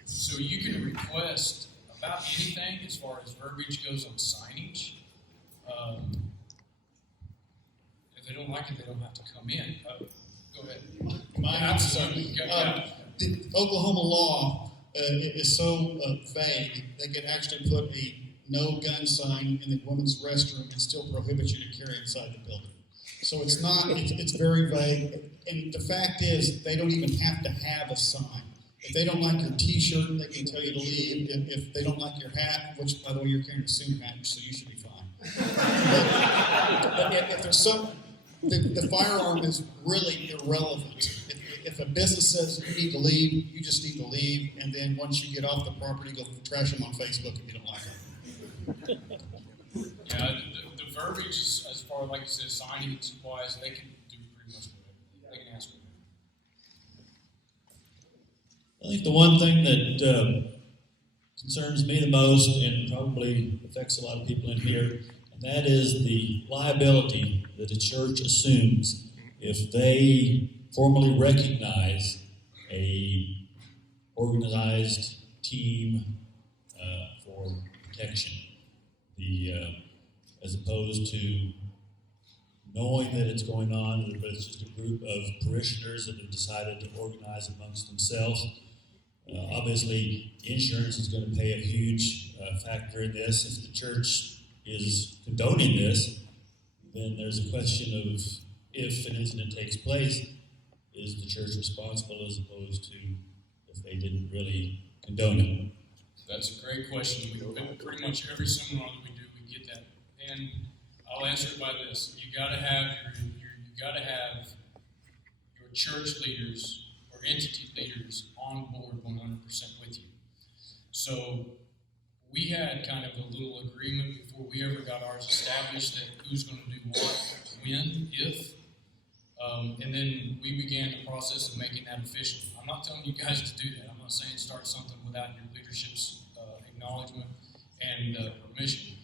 So you can request about anything as far as verbiage goes on signage. If they don't like it, they don't have to come in. Go ahead. Absolutely. The Oklahoma law is so vague, they could actually put a no gun sign in the women's restroom and still prohibit you to carry inside the building. So it's not, it's very vague. And the fact is, they don't even have to have a sign. If they don't like your t-shirt, they can tell you to leave. If they don't like your hat, which, by the way, you're carrying a suit hat, so you should be fine. but if there's some, the firearm is really irrelevant. If a business says you need to leave, you just need to leave, and then once you get off the property, go trash them on Facebook if you don't like them. Yeah, the verbiage, as far as, like you said, signage-wise, they can do pretty much whatever. They can ask whatever. I think the one thing that concerns me the most and probably affects a lot of people in here, and that is the liability that a church assumes if they formally recognize a organized team for protection, as opposed to knowing that it's going on, but it's just a group of parishioners that have decided to organize amongst themselves. Obviously, insurance is going to play a huge factor in this. If the church is condoning this, then there's a question of if an incident takes place, is the church responsible as opposed to if they didn't really condone it? That's a great question. Pretty much every seminar that we do, we get that and I'll answer it by this: you got to have your church leaders or entity leaders on board 100% with you. So we had kind of a little agreement before we ever got ours established that who's going to do what, when, if. And then we began the process of making that official. I'm not telling you guys to do that. I'm not saying start something without your leadership's acknowledgement and permission.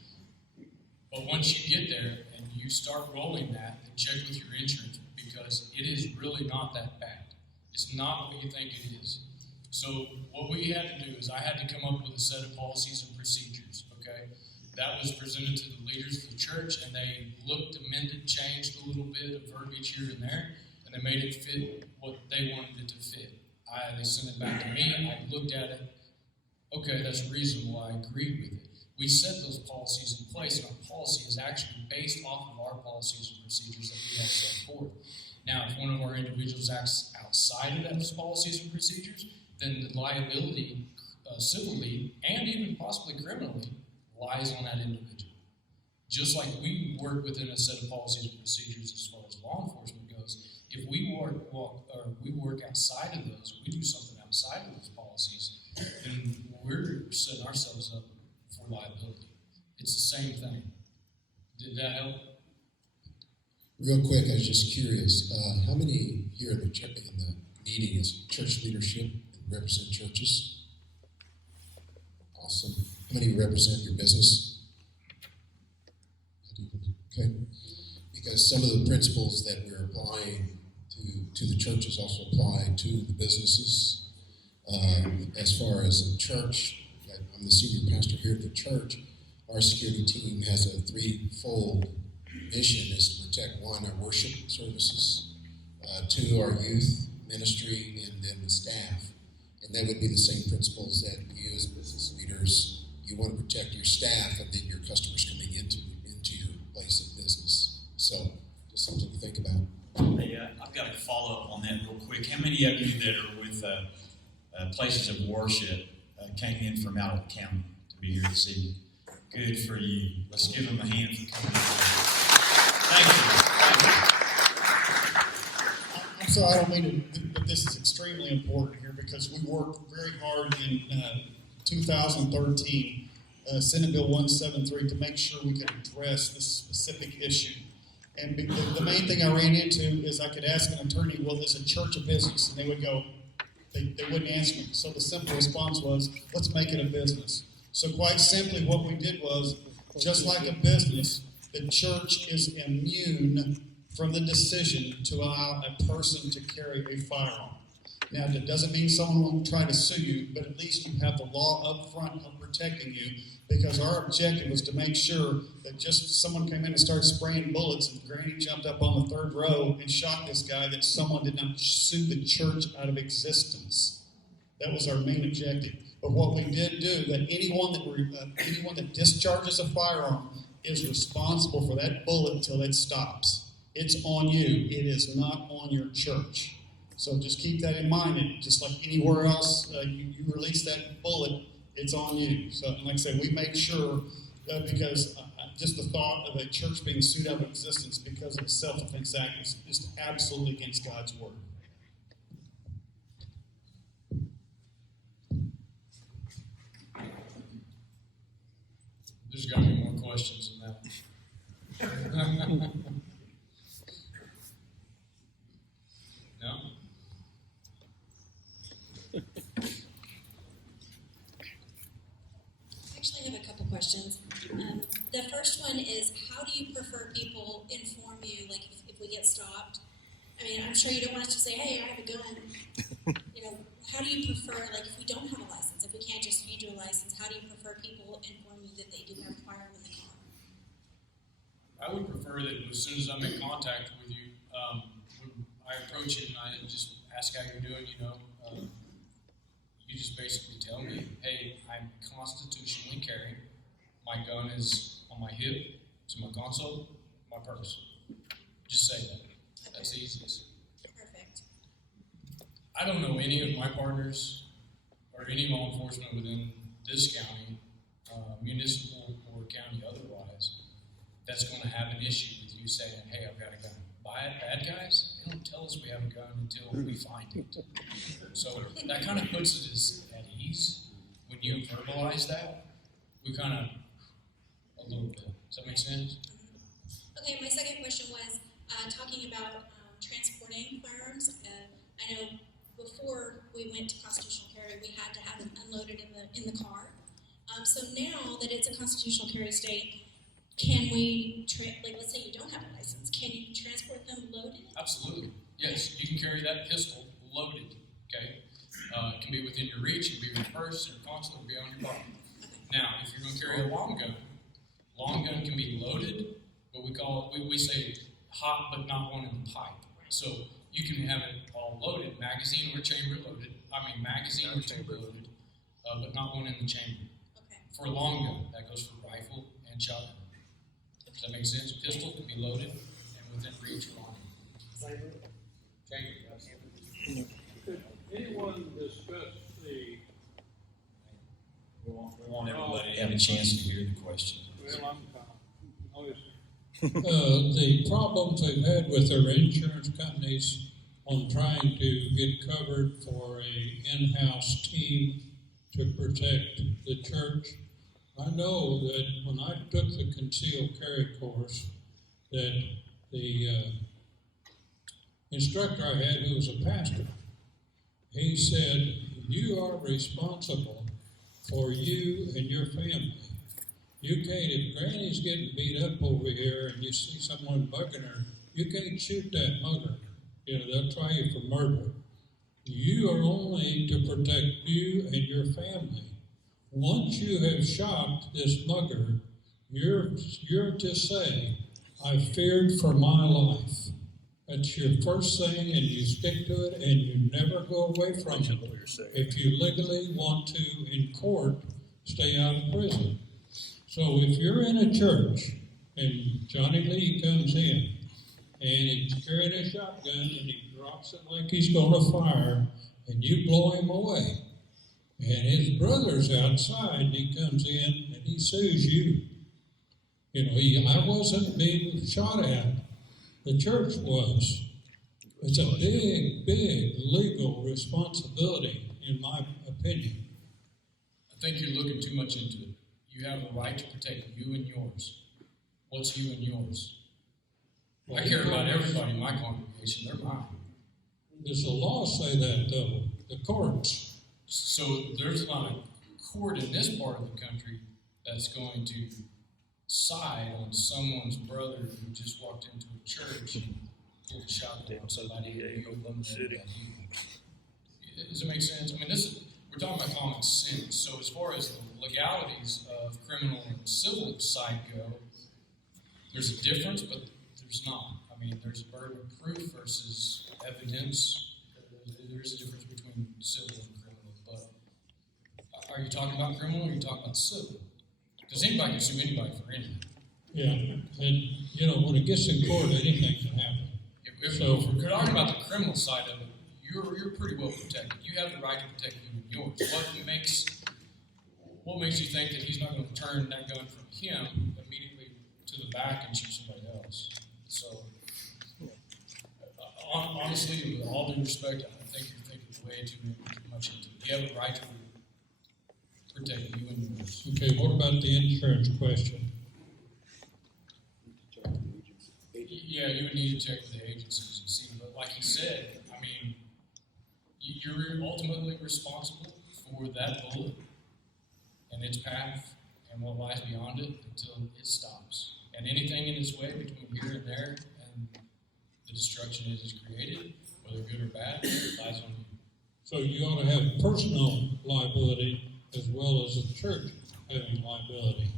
But once you get there and you start rolling that, then check with your insurance, because it is really not that bad. It's not what you think it is. So what we had to do is I had to come up with a set of policies and procedures, okay? That was presented to the leaders of the church, and they looked, amended, changed a little bit of verbiage here and there, and they made it fit what they wanted it to fit. They sent it back to me, and I looked at it. Okay, that's reasonable. I agreed with it. We set those policies in place, and our policy is actually based off of our policies and procedures that we have set forth. Now, if one of our individuals acts outside of those policies and procedures, then the liability, civilly and even possibly criminally, lies on that individual. Just like we work within a set of policies and procedures as far as law enforcement goes, if we work outside of those, or we do something outside of those policies, then we're setting ourselves up for liability. It's the same thing. Did that help? Real quick, I was just curious, how many here in the meeting is church leadership and represent churches? Awesome. How many represent your business? Okay. Because some of the principles that we're applying to the churches also apply to the businesses. As far as the church, I'm the senior pastor here at the church. Our security team has a threefold mission: is to protect, one, our worship services, two, our youth ministry, and then the staff. And that would be the same principles that you as business leaders, you want to protect your staff and then your customers coming into your place of business. So just something to think about. Hey, I've got to follow up on that real quick. How many of you that are with places of worship came in from out of the county to be here this evening? Good for you. Let's give them a hand for coming in. Thank you. I'm sorry, I don't mean to, but this is extremely important here because we worked very hard in 2013, Senate Bill 173, to make sure we could address this specific issue. And the main thing I ran into is I could ask an attorney, well, is a church a business? And they would go, they wouldn't answer me. So the simple response was, let's make it a business. So quite simply what we did was, just like a business, the church is immune from the decision to allow a person to carry a firearm. Now, that doesn't mean someone won't try to sue you, but at least you have the law up front of protecting you, because our objective was to make sure that just someone came in and started spraying bullets and Granny jumped up on the third row and shot this guy, that someone did not sue the church out of existence. That was our main objective. But what we did do, that anyone that discharges a firearm is responsible for that bullet until it stops. It's on you. It is not on your church. So just keep that in mind. And just like anywhere else, you release that bullet, it's on you. So, like I said, we make sure because just the thought of a church being sued out of existence because of a self-defense act is just absolutely against God's word. There's got to be more questions than that. No? Actually, I have a couple questions. The first one is, how do you prefer people inform you, like if we get stopped? I mean, I'm sure you don't want us to say, hey, I have a gun. How do you prefer, like if we don't have a license, if we can't just hand you a license, how do you prefer people inform you that they do have a firearm in the car? I would prefer that as soon as I'm in contact with you, when I approach you and I just ask how you're doing, you just basically tell me, hey, I'm constitutionally carrying. My gun is on my hip, it's in my console, my purse. Just say that. Okay. That's the easiest. Perfect. I don't know any of my partners or any law enforcement within this county, municipal or county otherwise, that's going to have an issue with you saying, hey, I've got a gun. Bad guys, they don't tell us we have a gun until we find it. So that kind of puts it at ease. When you verbalize that, we kind of, a little bit. Does that make sense? Okay, my second question was talking about transporting firearms. I know before we went to constitutional carry, we had to have them unloaded in the car. So now that it's a constitutional carry state, can we, like let's say you don't have a license, can you transport them loaded? Absolutely. Yes, you can carry that pistol loaded, okay? It can be within your reach, it can be in your purse, your console, it can be on your body. Now, if you're going to carry a long gun can be loaded, but we say hot but not one in the pipe. So you can have it all loaded, magazine or chamber loaded, but not one in the chamber. Okay. For a long gun, that goes for rifle and shotgun. Does that make sense? Pistol can be loaded and within reach or on. Chamber, yes. Could anyone discuss the, We want everybody to have a chance to hear the question. well, I'm listening. The problems they've had with their insurance companies on trying to get covered for a in-house team to protect the church. I know that when I took the concealed carry course, that the instructor I had, who was a pastor, he said, you are responsible for you and your family. You can't, if Granny's getting beat up over here and you see someone bugging her, you can't shoot that mugger. They'll try you for murder. You are only to protect you and your family. Once you have shot this mugger, you're to say, I feared for my life. That's your first thing, and you stick to it, and you never go away from it. If you legally want to, in court, stay out of prison. So if you're in a church, and Johnny Lee comes in, and he's carrying a shotgun, and he drops it like he's going to fire, and you blow him away, and his brother's outside, and he comes in, and he sues you. I wasn't being shot at. The church was. It's a big, big legal responsibility, in my opinion. I think you're looking too much into it. You have the right to protect you and yours. What's you and yours? I care about everybody in my congregation. They're mine. Does the law say that, though? The courts. So there's not a court in this part of the country that's going to side on someone's brother who just walked into a church and pulled a shotgun on somebody and beat them. Does it make sense? I mean, we're talking about common sense. So as far as the legalities of criminal and civil side go, there's a difference, but there's not. I mean, there's a burden of proof versus evidence. There's a difference between civil and criminal. But are you talking about criminal or are you talking about civil? Because anybody can sue anybody for anything. Yeah, and when it gets in court, anything can happen. If we're talking about the criminal side of it, you're pretty well protected. You have the right to protect you and yours. What makes you think that he's not going to turn that gun from him immediately to the back and shoot somebody else? So, honestly, with all due respect, I think you're thinking way too much into it. You have the right to protect you and yours. Okay, what about the insurance question? Yeah, you would need to check with the agencies and see. But like he said, I mean, you're ultimately responsible for that bullet and its path and what lies beyond it until it stops. And anything in its way between here and there and the destruction it has created, whether good or bad, lies on you. So you ought to have personal liability as well as the church having liability.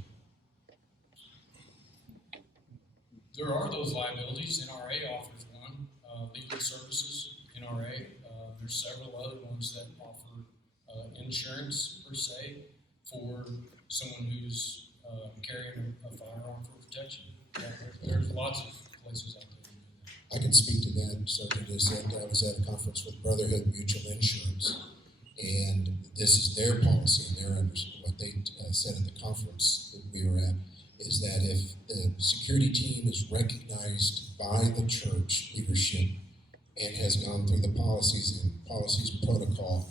There are those liabilities. NRA offers one, legal services, NRA. There's several other ones that offer insurance, per se, for someone who's carrying a firearm for protection. Yeah, there's lots of places out there. I can speak to that. So I was at a conference with Brotherhood Mutual Insurance, and this is their policy, and what they said at the conference that we were at, is that if the security team is recognized by the church leadership and has gone through the policies and protocol,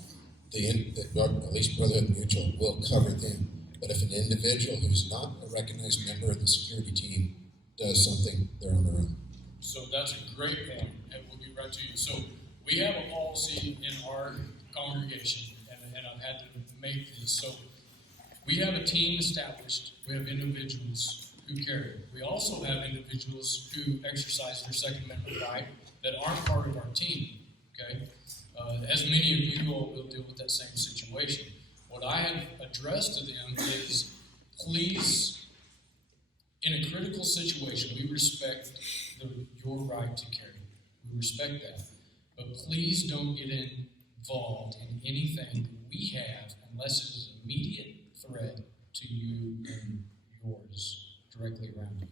at least Brotherhood Mutual will cover them. But if an individual who's not a recognized member of the security team does something, they're on their own. So that's a great point, and we'll get right to you. So we have a policy in our congregation, and I've had to make this. So we have a team established. We have individuals who carry. We also have individuals who exercise their Second Amendment right that aren't part of our team. Okay, as many of you all will deal with that same situation. What I have addressed to them is, please, in a critical situation, we respect your right to carry. We respect that. But please don't get involved in anything that we have unless it is an immediate threat to you and yours directly around you.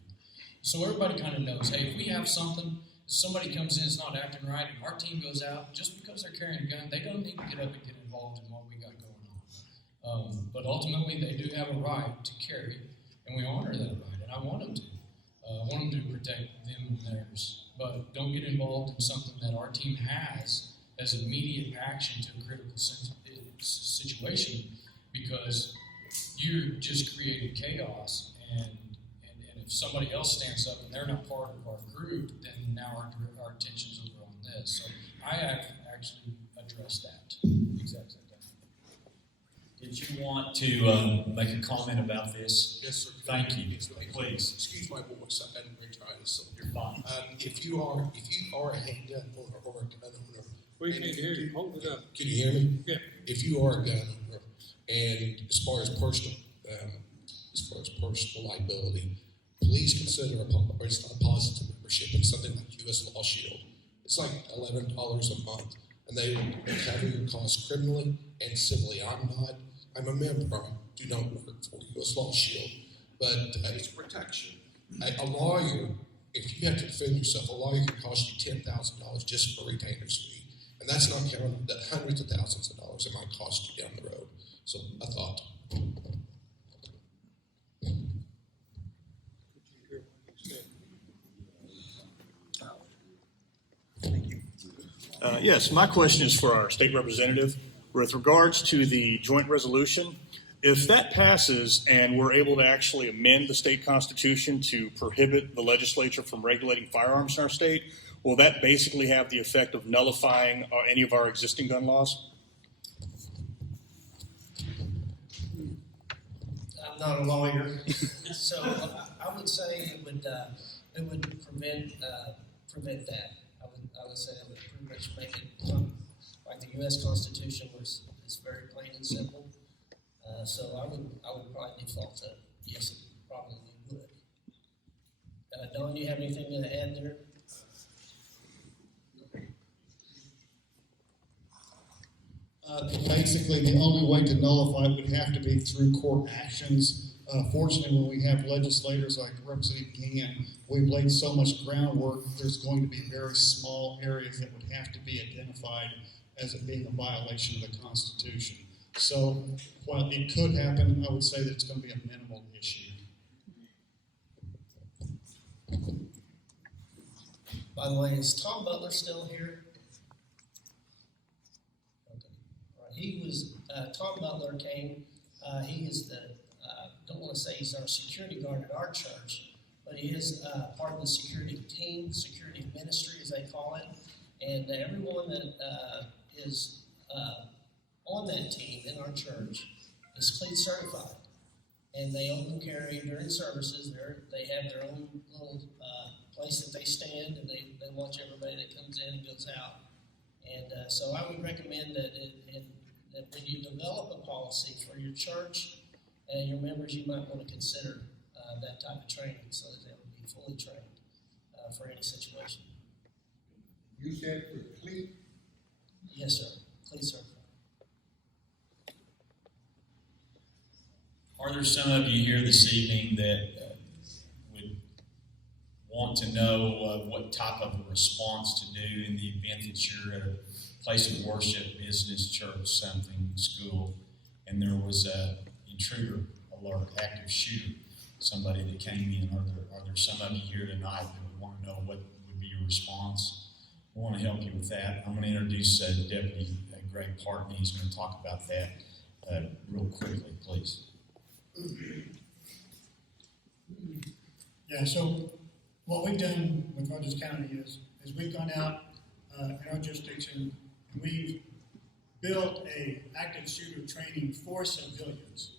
So everybody kind of knows, hey, if we have something, if somebody comes in that's not acting right and our team goes out, just because they're carrying a gun, they don't need to get up and get involved in what we got going on. But ultimately, they do have a right to carry, and we honor that right, and I want them to. I want them to protect them and theirs. But don't get involved in something that our team has as immediate action to a critical situation, because you're just creating chaos. And if somebody else stands up and they're not part of our group, then now our attention's over on this. So I have actually addressed that. Exactly. Did you want to make a comment about this? Yes, sir. Thank you. Please. Excuse my voice. I've been retrying this. So You're fine. If you are a handgun owner or a gun owner, We can't hear you. Hold it up. can you hear me? Yeah. If you are a gun owner, and as far as personal liability, please consider a positive membership in something like U.S. Law Shield. It's like $11 a month, and they will cover your costs criminally and civilly. I'm a member. I do not work for U.S. Law Shield, but it's protection. A lawyer, if you have to defend yourself, a lawyer can cost you $10,000 just for retainer's fee, and that's not counting the hundreds of thousands of dollars it might cost you down the road. So I thought. Yes, my question is for our state representative. With regards to the joint resolution, if that passes and we're able to actually amend the state constitution to prohibit the legislature from regulating firearms in our state, will that basically have the effect of nullifying any of our existing gun laws? I'm not a lawyer, so I would say it would prevent that. I would say that would pretty much make it like the U.S. Constitution, which is very plain and simple. So I would probably default to yes, it probably would. Don, do you have anything to add there? Basically, the only way to nullify it would have to be through court actions. Fortunately, when we have legislators like Representative Gann, we've laid so much groundwork, there's going to be very small areas that would have to be identified as it being a violation of the Constitution. So while it could happen, I would say that it's going to be a minimal issue. By the way, is Tom Butler still here? Okay. All right. He was, Tom Butler came, he is the, don't want to say he's our security guard at our church, but he is part of the security team, security ministry as they call it, and everyone that is on that team in our church is CLEAT certified, and they open carry during services. They have their own little place that they stand, and they watch everybody that comes in and goes out. And so I would recommend that when you develop a policy for your church and your members, you might want to consider that type of training so that they will be fully trained for any situation. You said for CLEAT? Yes, sir. CLEAT certified. Are there some of you here this evening that would want to know what type of a response to do in the event that you're at a place of worship, business, church, something, school, and there was a intruder alert, active shooter? somebody that came in. Are there some of you here tonight that would want to know what would be your response? I want to help you with that. I'm going to introduce Deputy Greg Parton. He's going to talk about that real quickly, please. Yeah, so what we've done with Rogers County is we've gone out in our jurisdiction and we've built a active shooter training for civilians.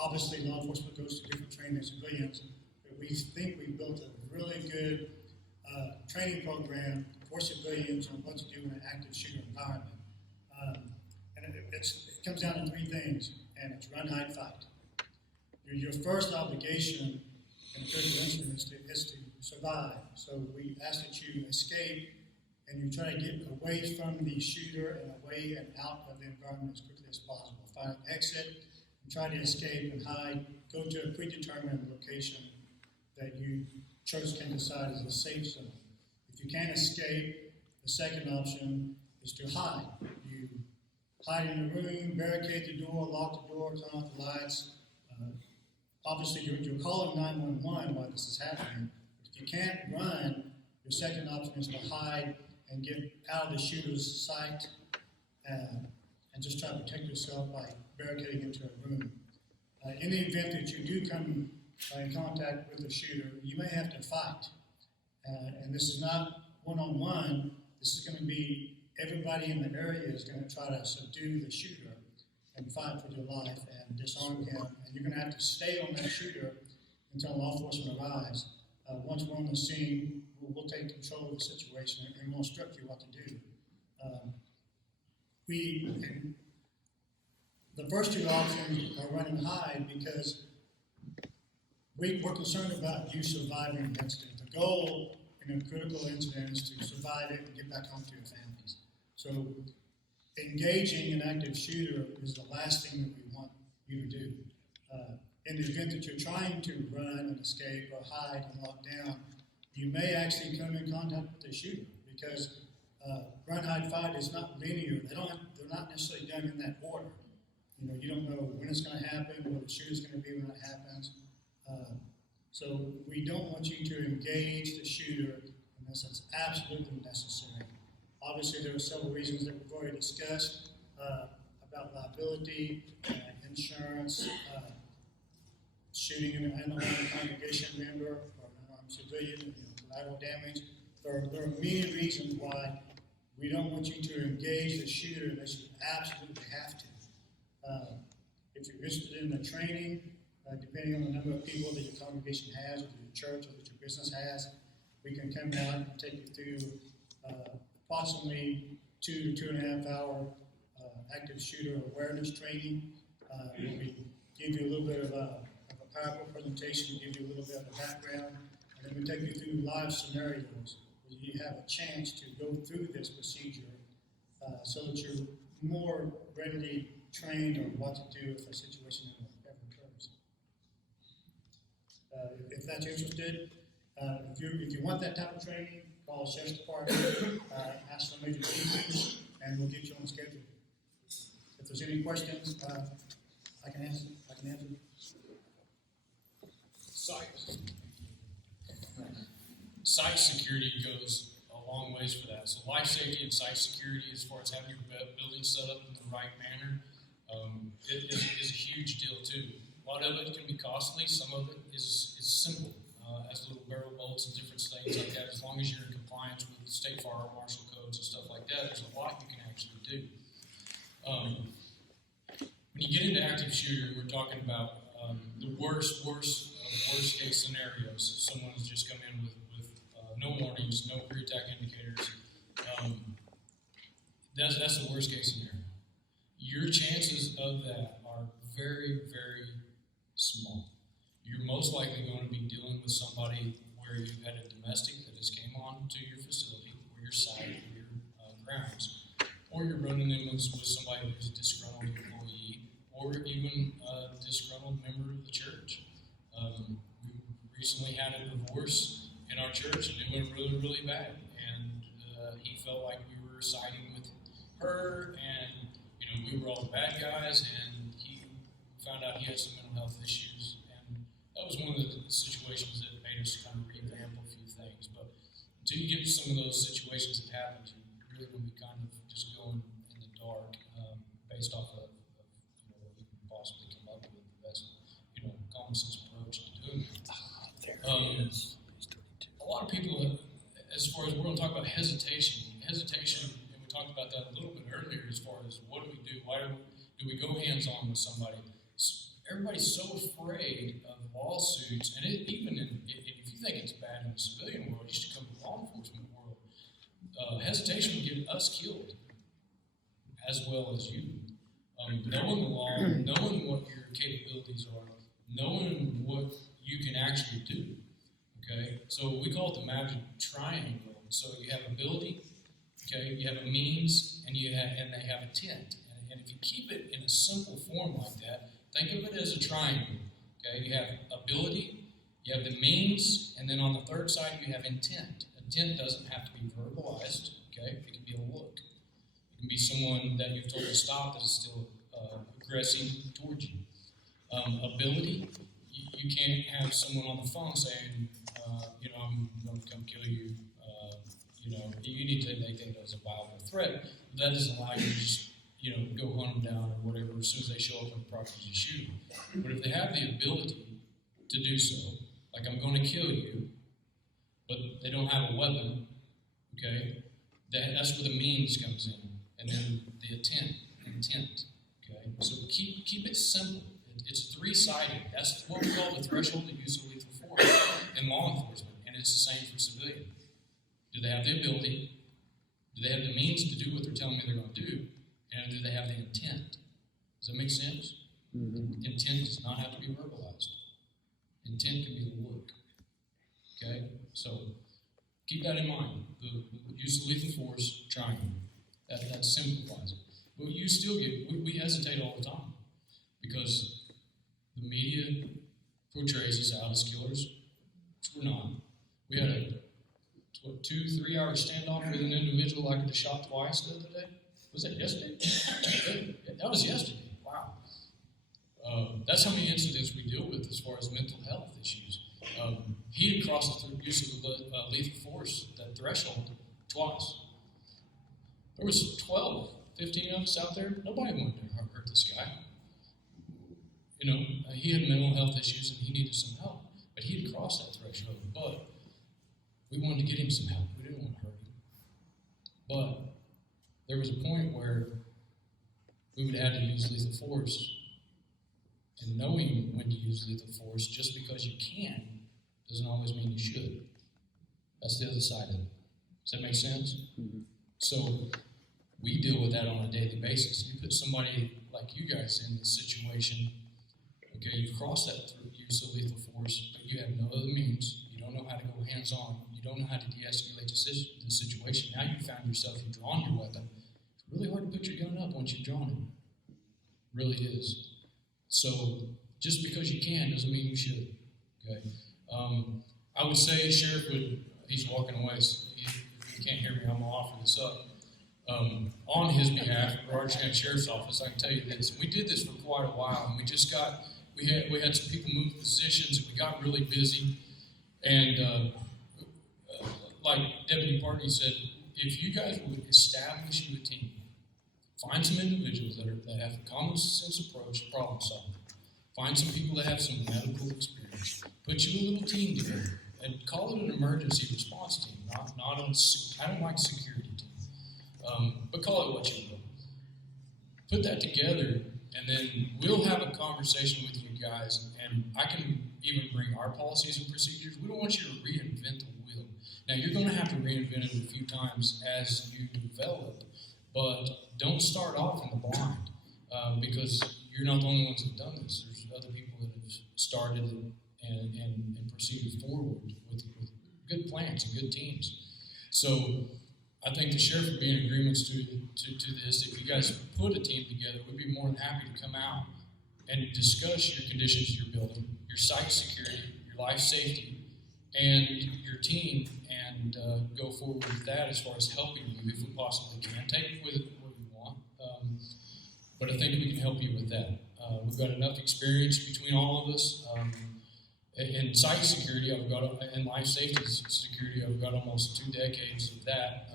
Obviously, law enforcement goes to different training than civilians, but we think we've built a really good training program for civilians on what to do in an active shooter environment. And it comes down to three things, and it's run, hide, fight. Your first obligation in a critical incident is to survive. So we ask that you escape and you try to get away from the shooter and away and out of the environment as quickly as possible. Find an exit and try to escape and hide. Go to a predetermined location that you church can decide is a safe zone. If you can't escape, the second option is to hide. You hide in the room, barricade the door, lock the door, turn off the lights. Obviously, you're calling 911 while this is happening. If you can't run, your second option is to hide and get out of the shooter's sight and just try to protect yourself by barricading into a room. In the event that you do come in contact with the shooter, you may have to fight. And this is not one-on-one. This is going to be everybody in the area is going to try to subdue the shooter and fight for your life and disarm him. And you're going to have to stay on that shooter until law enforcement arrives. Once we're on the scene, we'll take control of the situation and we'll instruct you what to do. The first two options are run and hide because we're concerned about you surviving the incident. The goal in a critical incident is to survive it and get back home to your families. So engaging an active shooter is the last thing that we want you to do. In the event that you're trying to run and escape or hide and lock down, you may actually come in contact with the shooter because run, hide, fight is not linear. They're not necessarily done in that order. You don't know when it's going to happen, what the shooter's going to be when it happens. So we don't want you to engage the shooter unless it's absolutely necessary. Obviously, there are several reasons that we've already discussed about liability, insurance, shooting an unarmed congregation member or an unarmed civilian, collateral damage. There are many reasons why we don't want you to engage the shooter unless you absolutely have to. If you're interested in the training, depending on the number of people that your congregation has, or your church, or that your business has, we can come out and take you through approximately 2 to 2.5 hour active shooter awareness training. We give you a little bit of a PowerPoint presentation, give you a little bit of a background, and then we take you through live scenarios where you have a chance to go through this procedure so that you're more readily trained on what to do if a situation ever occurs. If that's interested, if you want that type of training, call the Sheriff's Department, ask for major teachers, and we'll get you on the schedule. If there's any questions, I can answer. Site security goes a long ways for that. So life safety and site security, as far as having your building set up in the right manner, it is a huge deal too. A lot of it can be costly. Some of it is simple, as little barrel bolts and different things like that. As long as you're in compliance with the state fire marshal codes and stuff like that, there's a lot you can actually do. When you get into active shooter, we're talking about the worst case scenarios. Someone has just come in with no warnings, no pre-attack indicators. That's the worst case scenario. Your chances of that are very, very small. You're most likely going to be dealing with somebody where you've had a domestic that has came on to your facility or your site or your grounds, or you're running in with somebody who's a disgruntled employee or even a disgruntled member of the church. We recently had a divorce in our church, and it went really, really bad. And he felt like we were siding with her, and we were all the bad guys. And he found out he had some mental health issues, and was one of the situations that made us kind of revamp a few things. But until you get to some of those situations that happen, you really will be kind of just going in the dark based off of what we can possibly come up with the best common sense approach to doing it. A lot of people, as far as we're going to talk about hesitation, and we talked about that a little bit earlier as far as what do we do? Why do we go hands-on with somebody? Everybody's so afraid of lawsuits, and if you think it's bad in the civilian world, you should come to the law enforcement world. Hesitation will get us killed as well as you. Knowing the law, knowing what your capabilities are, knowing what you can actually do. Okay, so we call it the magic triangle. So you have ability, okay, you have a means, and they have intent. And if you keep it in a simple form like that, think of it as a triangle. Okay, you have ability, you have the means, and then on the third side you have intent. Intent doesn't have to be verbalized. Okay, it can be a look. It can be someone that you've told to stop that is still aggressive towards you. Ability, you can't have someone on the phone saying, I'm going to come kill you. You need to take that as a viable threat. But that doesn't allow you to just, go hunt them down or whatever. As soon as they show up on the property, you shoot them. But if they have the ability to do so, like I'm going to kill you, but they don't have a weapon, okay, that's where the means comes in. And then the intent, okay? So keep it simple. It's three-sided. That's what we call the threshold of use of lethal force in law enforcement, and it's the same for civilian. Do they have the ability? Do they have the means to do what they're telling me they're going to do? And do they have the intent? Does that make sense? Mm-hmm. Intent does not have to be verbalized. Intent can be a look. Okay? So keep that in mind. The use of lethal force triangle. That simplifies it. But you still we hesitate all the time because the media portrays us out as killers, which we're not. We had a 2-3 hour standoff with an individual I could have shot twice the other day. Was that yesterday? That was yesterday. Wow. That's how many incidents we deal with as far as mental health issues. He had crossed the use of lethal force, that threshold, twice. There was 12, 15 of us out there. Nobody wanted to hurt this guy. He had mental health issues and he needed some help. But he had crossed that threshold. But we wanted to get him some help. We didn't want to hurt him. But there was a point where we would have to use lethal force. And knowing when to use lethal force, just because you can, doesn't always mean you should. That's the other side of it. Does that make sense? Mm-hmm. So we deal with that on a daily basis. You put somebody like you guys in this situation, okay, you've crossed that through use of lethal force, but you have no other means. You don't know how to go hands-on. You don't know how to de-escalate the situation. Now you found yourself, you've drawn your weapon. It's really hard to put your gun up once you've drawn it. It really is. So just because you can doesn't mean you should. Okay. I would say Sheriff he's walking away, so if you can't hear me, I'm going to offer this up. On his behalf, Rogers County Sheriff's Office, I can tell you this. We did this for quite a while, and we had some people move positions, and we got really busy. And like Deputy Partney said, if you guys would establish you a team, find some individuals that have a common sense approach to problem solving. Find some people that have some medical experience. Put you a little team together and call it an emergency response team. I don't like security team, but call it what you will. Put that together, and then we'll have a conversation with you guys, and I can even bring our policies and procedures. We don't want you to reinvent the wheel. Now, you're going to have to reinvent it a few times as you develop, but don't start off in the blind because you're not the only ones that have done this. There's other people that have started and proceeded forward with good plans and good teams. So I think the sheriff would be in agreements to this. If you guys put a team together, we'd be more than happy to come out and discuss your conditions you're building, your site security, your life safety, and your team, and go forward with that as far as helping you if we possibly can. Take it with what you want, but I think we can help you with that. We've got enough experience between all of us, In site security, I've got, and life safety security, I've got almost 2 decades of that.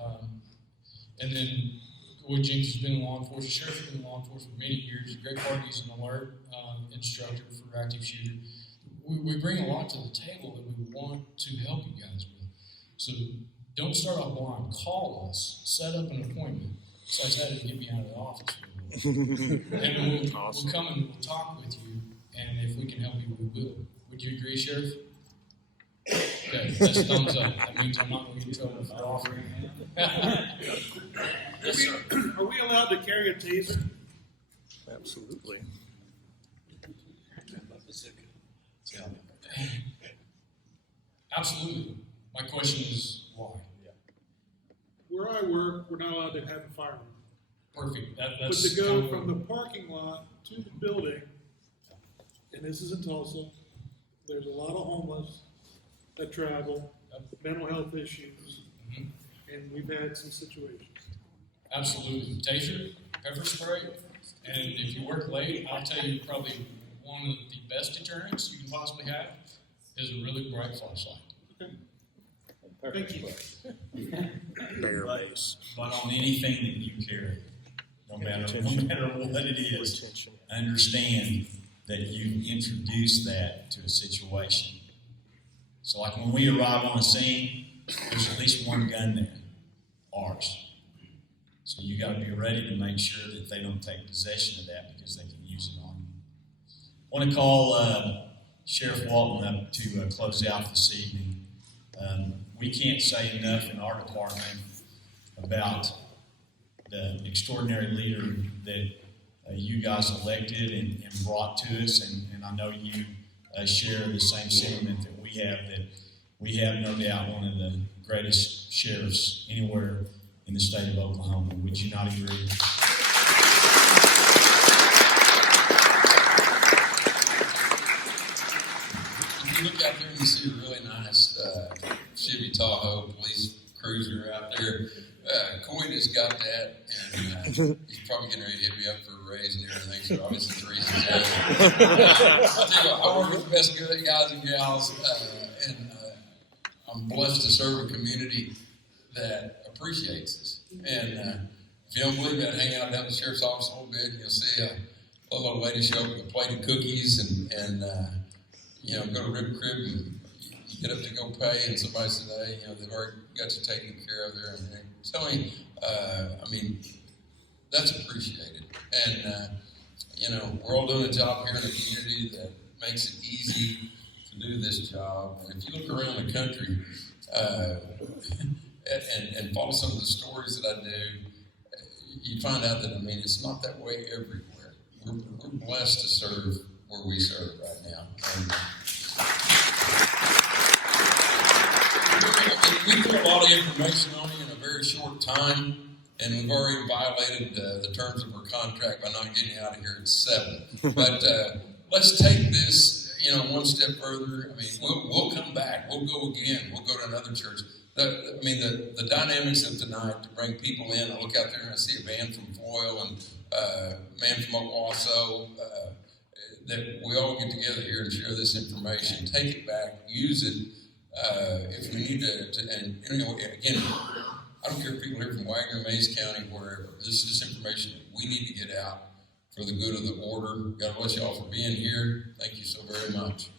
And then Wood Jenkins has been in law enforcement, Sheriff has been in law enforcement for many years. Greg Hardy's an alert instructor for active shooter. We bring a lot to the table that we want to help you guys with. So don't start off blind. Call us. Set up an appointment. Besides that, it'll get me out of the office for a little bit. And we'll come and we'll talk with you. And if we can help you, we will. Would you agree, Sheriff? Okay, that's a thumbs up. That means I'm not going to get in trouble for offering. Yes, sir. Are we allowed to carry a taser? Absolutely. Absolutely. My question is why? Where I work, we're not allowed to have a firearm. Perfect. But That's to go from the parking lot to the building, and this is in Tulsa, there's a lot of homeless that travel, mental health issues, and we've had some situations. Absolutely. Taser, pepper spray, and if you work late, I'll tell you probably one of the best deterrents you can possibly have is a really bright flashlight. Thank you. But on anything that you carry, no matter what it is, understand that you introduce that to a situation. So like when we arrive on a scene, there's at least one gun there, ours. So you got to be ready to make sure that they don't take possession of that because they can use it on you. I want to call Sheriff Walton up to close out this evening. We can't say enough in our department about the extraordinary leader that you guys elected and brought to us, and I know you share the same sentiment that we have no doubt one of the greatest sheriffs anywhere in the state of Oklahoma. Would you not agree? If you look out there and you see a really nice Chevy Tahoe police cruiser out there, Coyne has got that, and he's probably getting ready to hit me up for a raise and everything, so obviously the reason's I'll tell you what, I work with the best good guys and gals, and I'm blessed to serve a community that appreciates us. And if you don't believe it, hang out down at the sheriff's office a little bit, and you'll see a little old lady show up with a plate of cookies and go to Rib Crib and you get up to go pay, and somebody said, hey, they've already got you taken care of there. And tell me, that's appreciated. And, we're all doing a job here in the community that makes it easy to do this job. And if you look around the country and follow some of the stories that I do, you find out that, it's not that way everywhere. We're blessed to serve where we serve right now. And, we put a lot of information on you in a very short time, and we've already violated the terms of our contract by not getting you out of here at 7. But let's take this, one step further. We'll come back. We'll go again. We'll go to another church. The dynamics of tonight to bring people in. I look out there and I see a band from Foyle and a man from Owasso. That we all get together here and share this information. Take it back. Use it. If we need to, again, I don't care if people are from Wagner, Mays County, wherever. This is information that we need to get out for the good of the order. God bless you all for being here. Thank you so very much.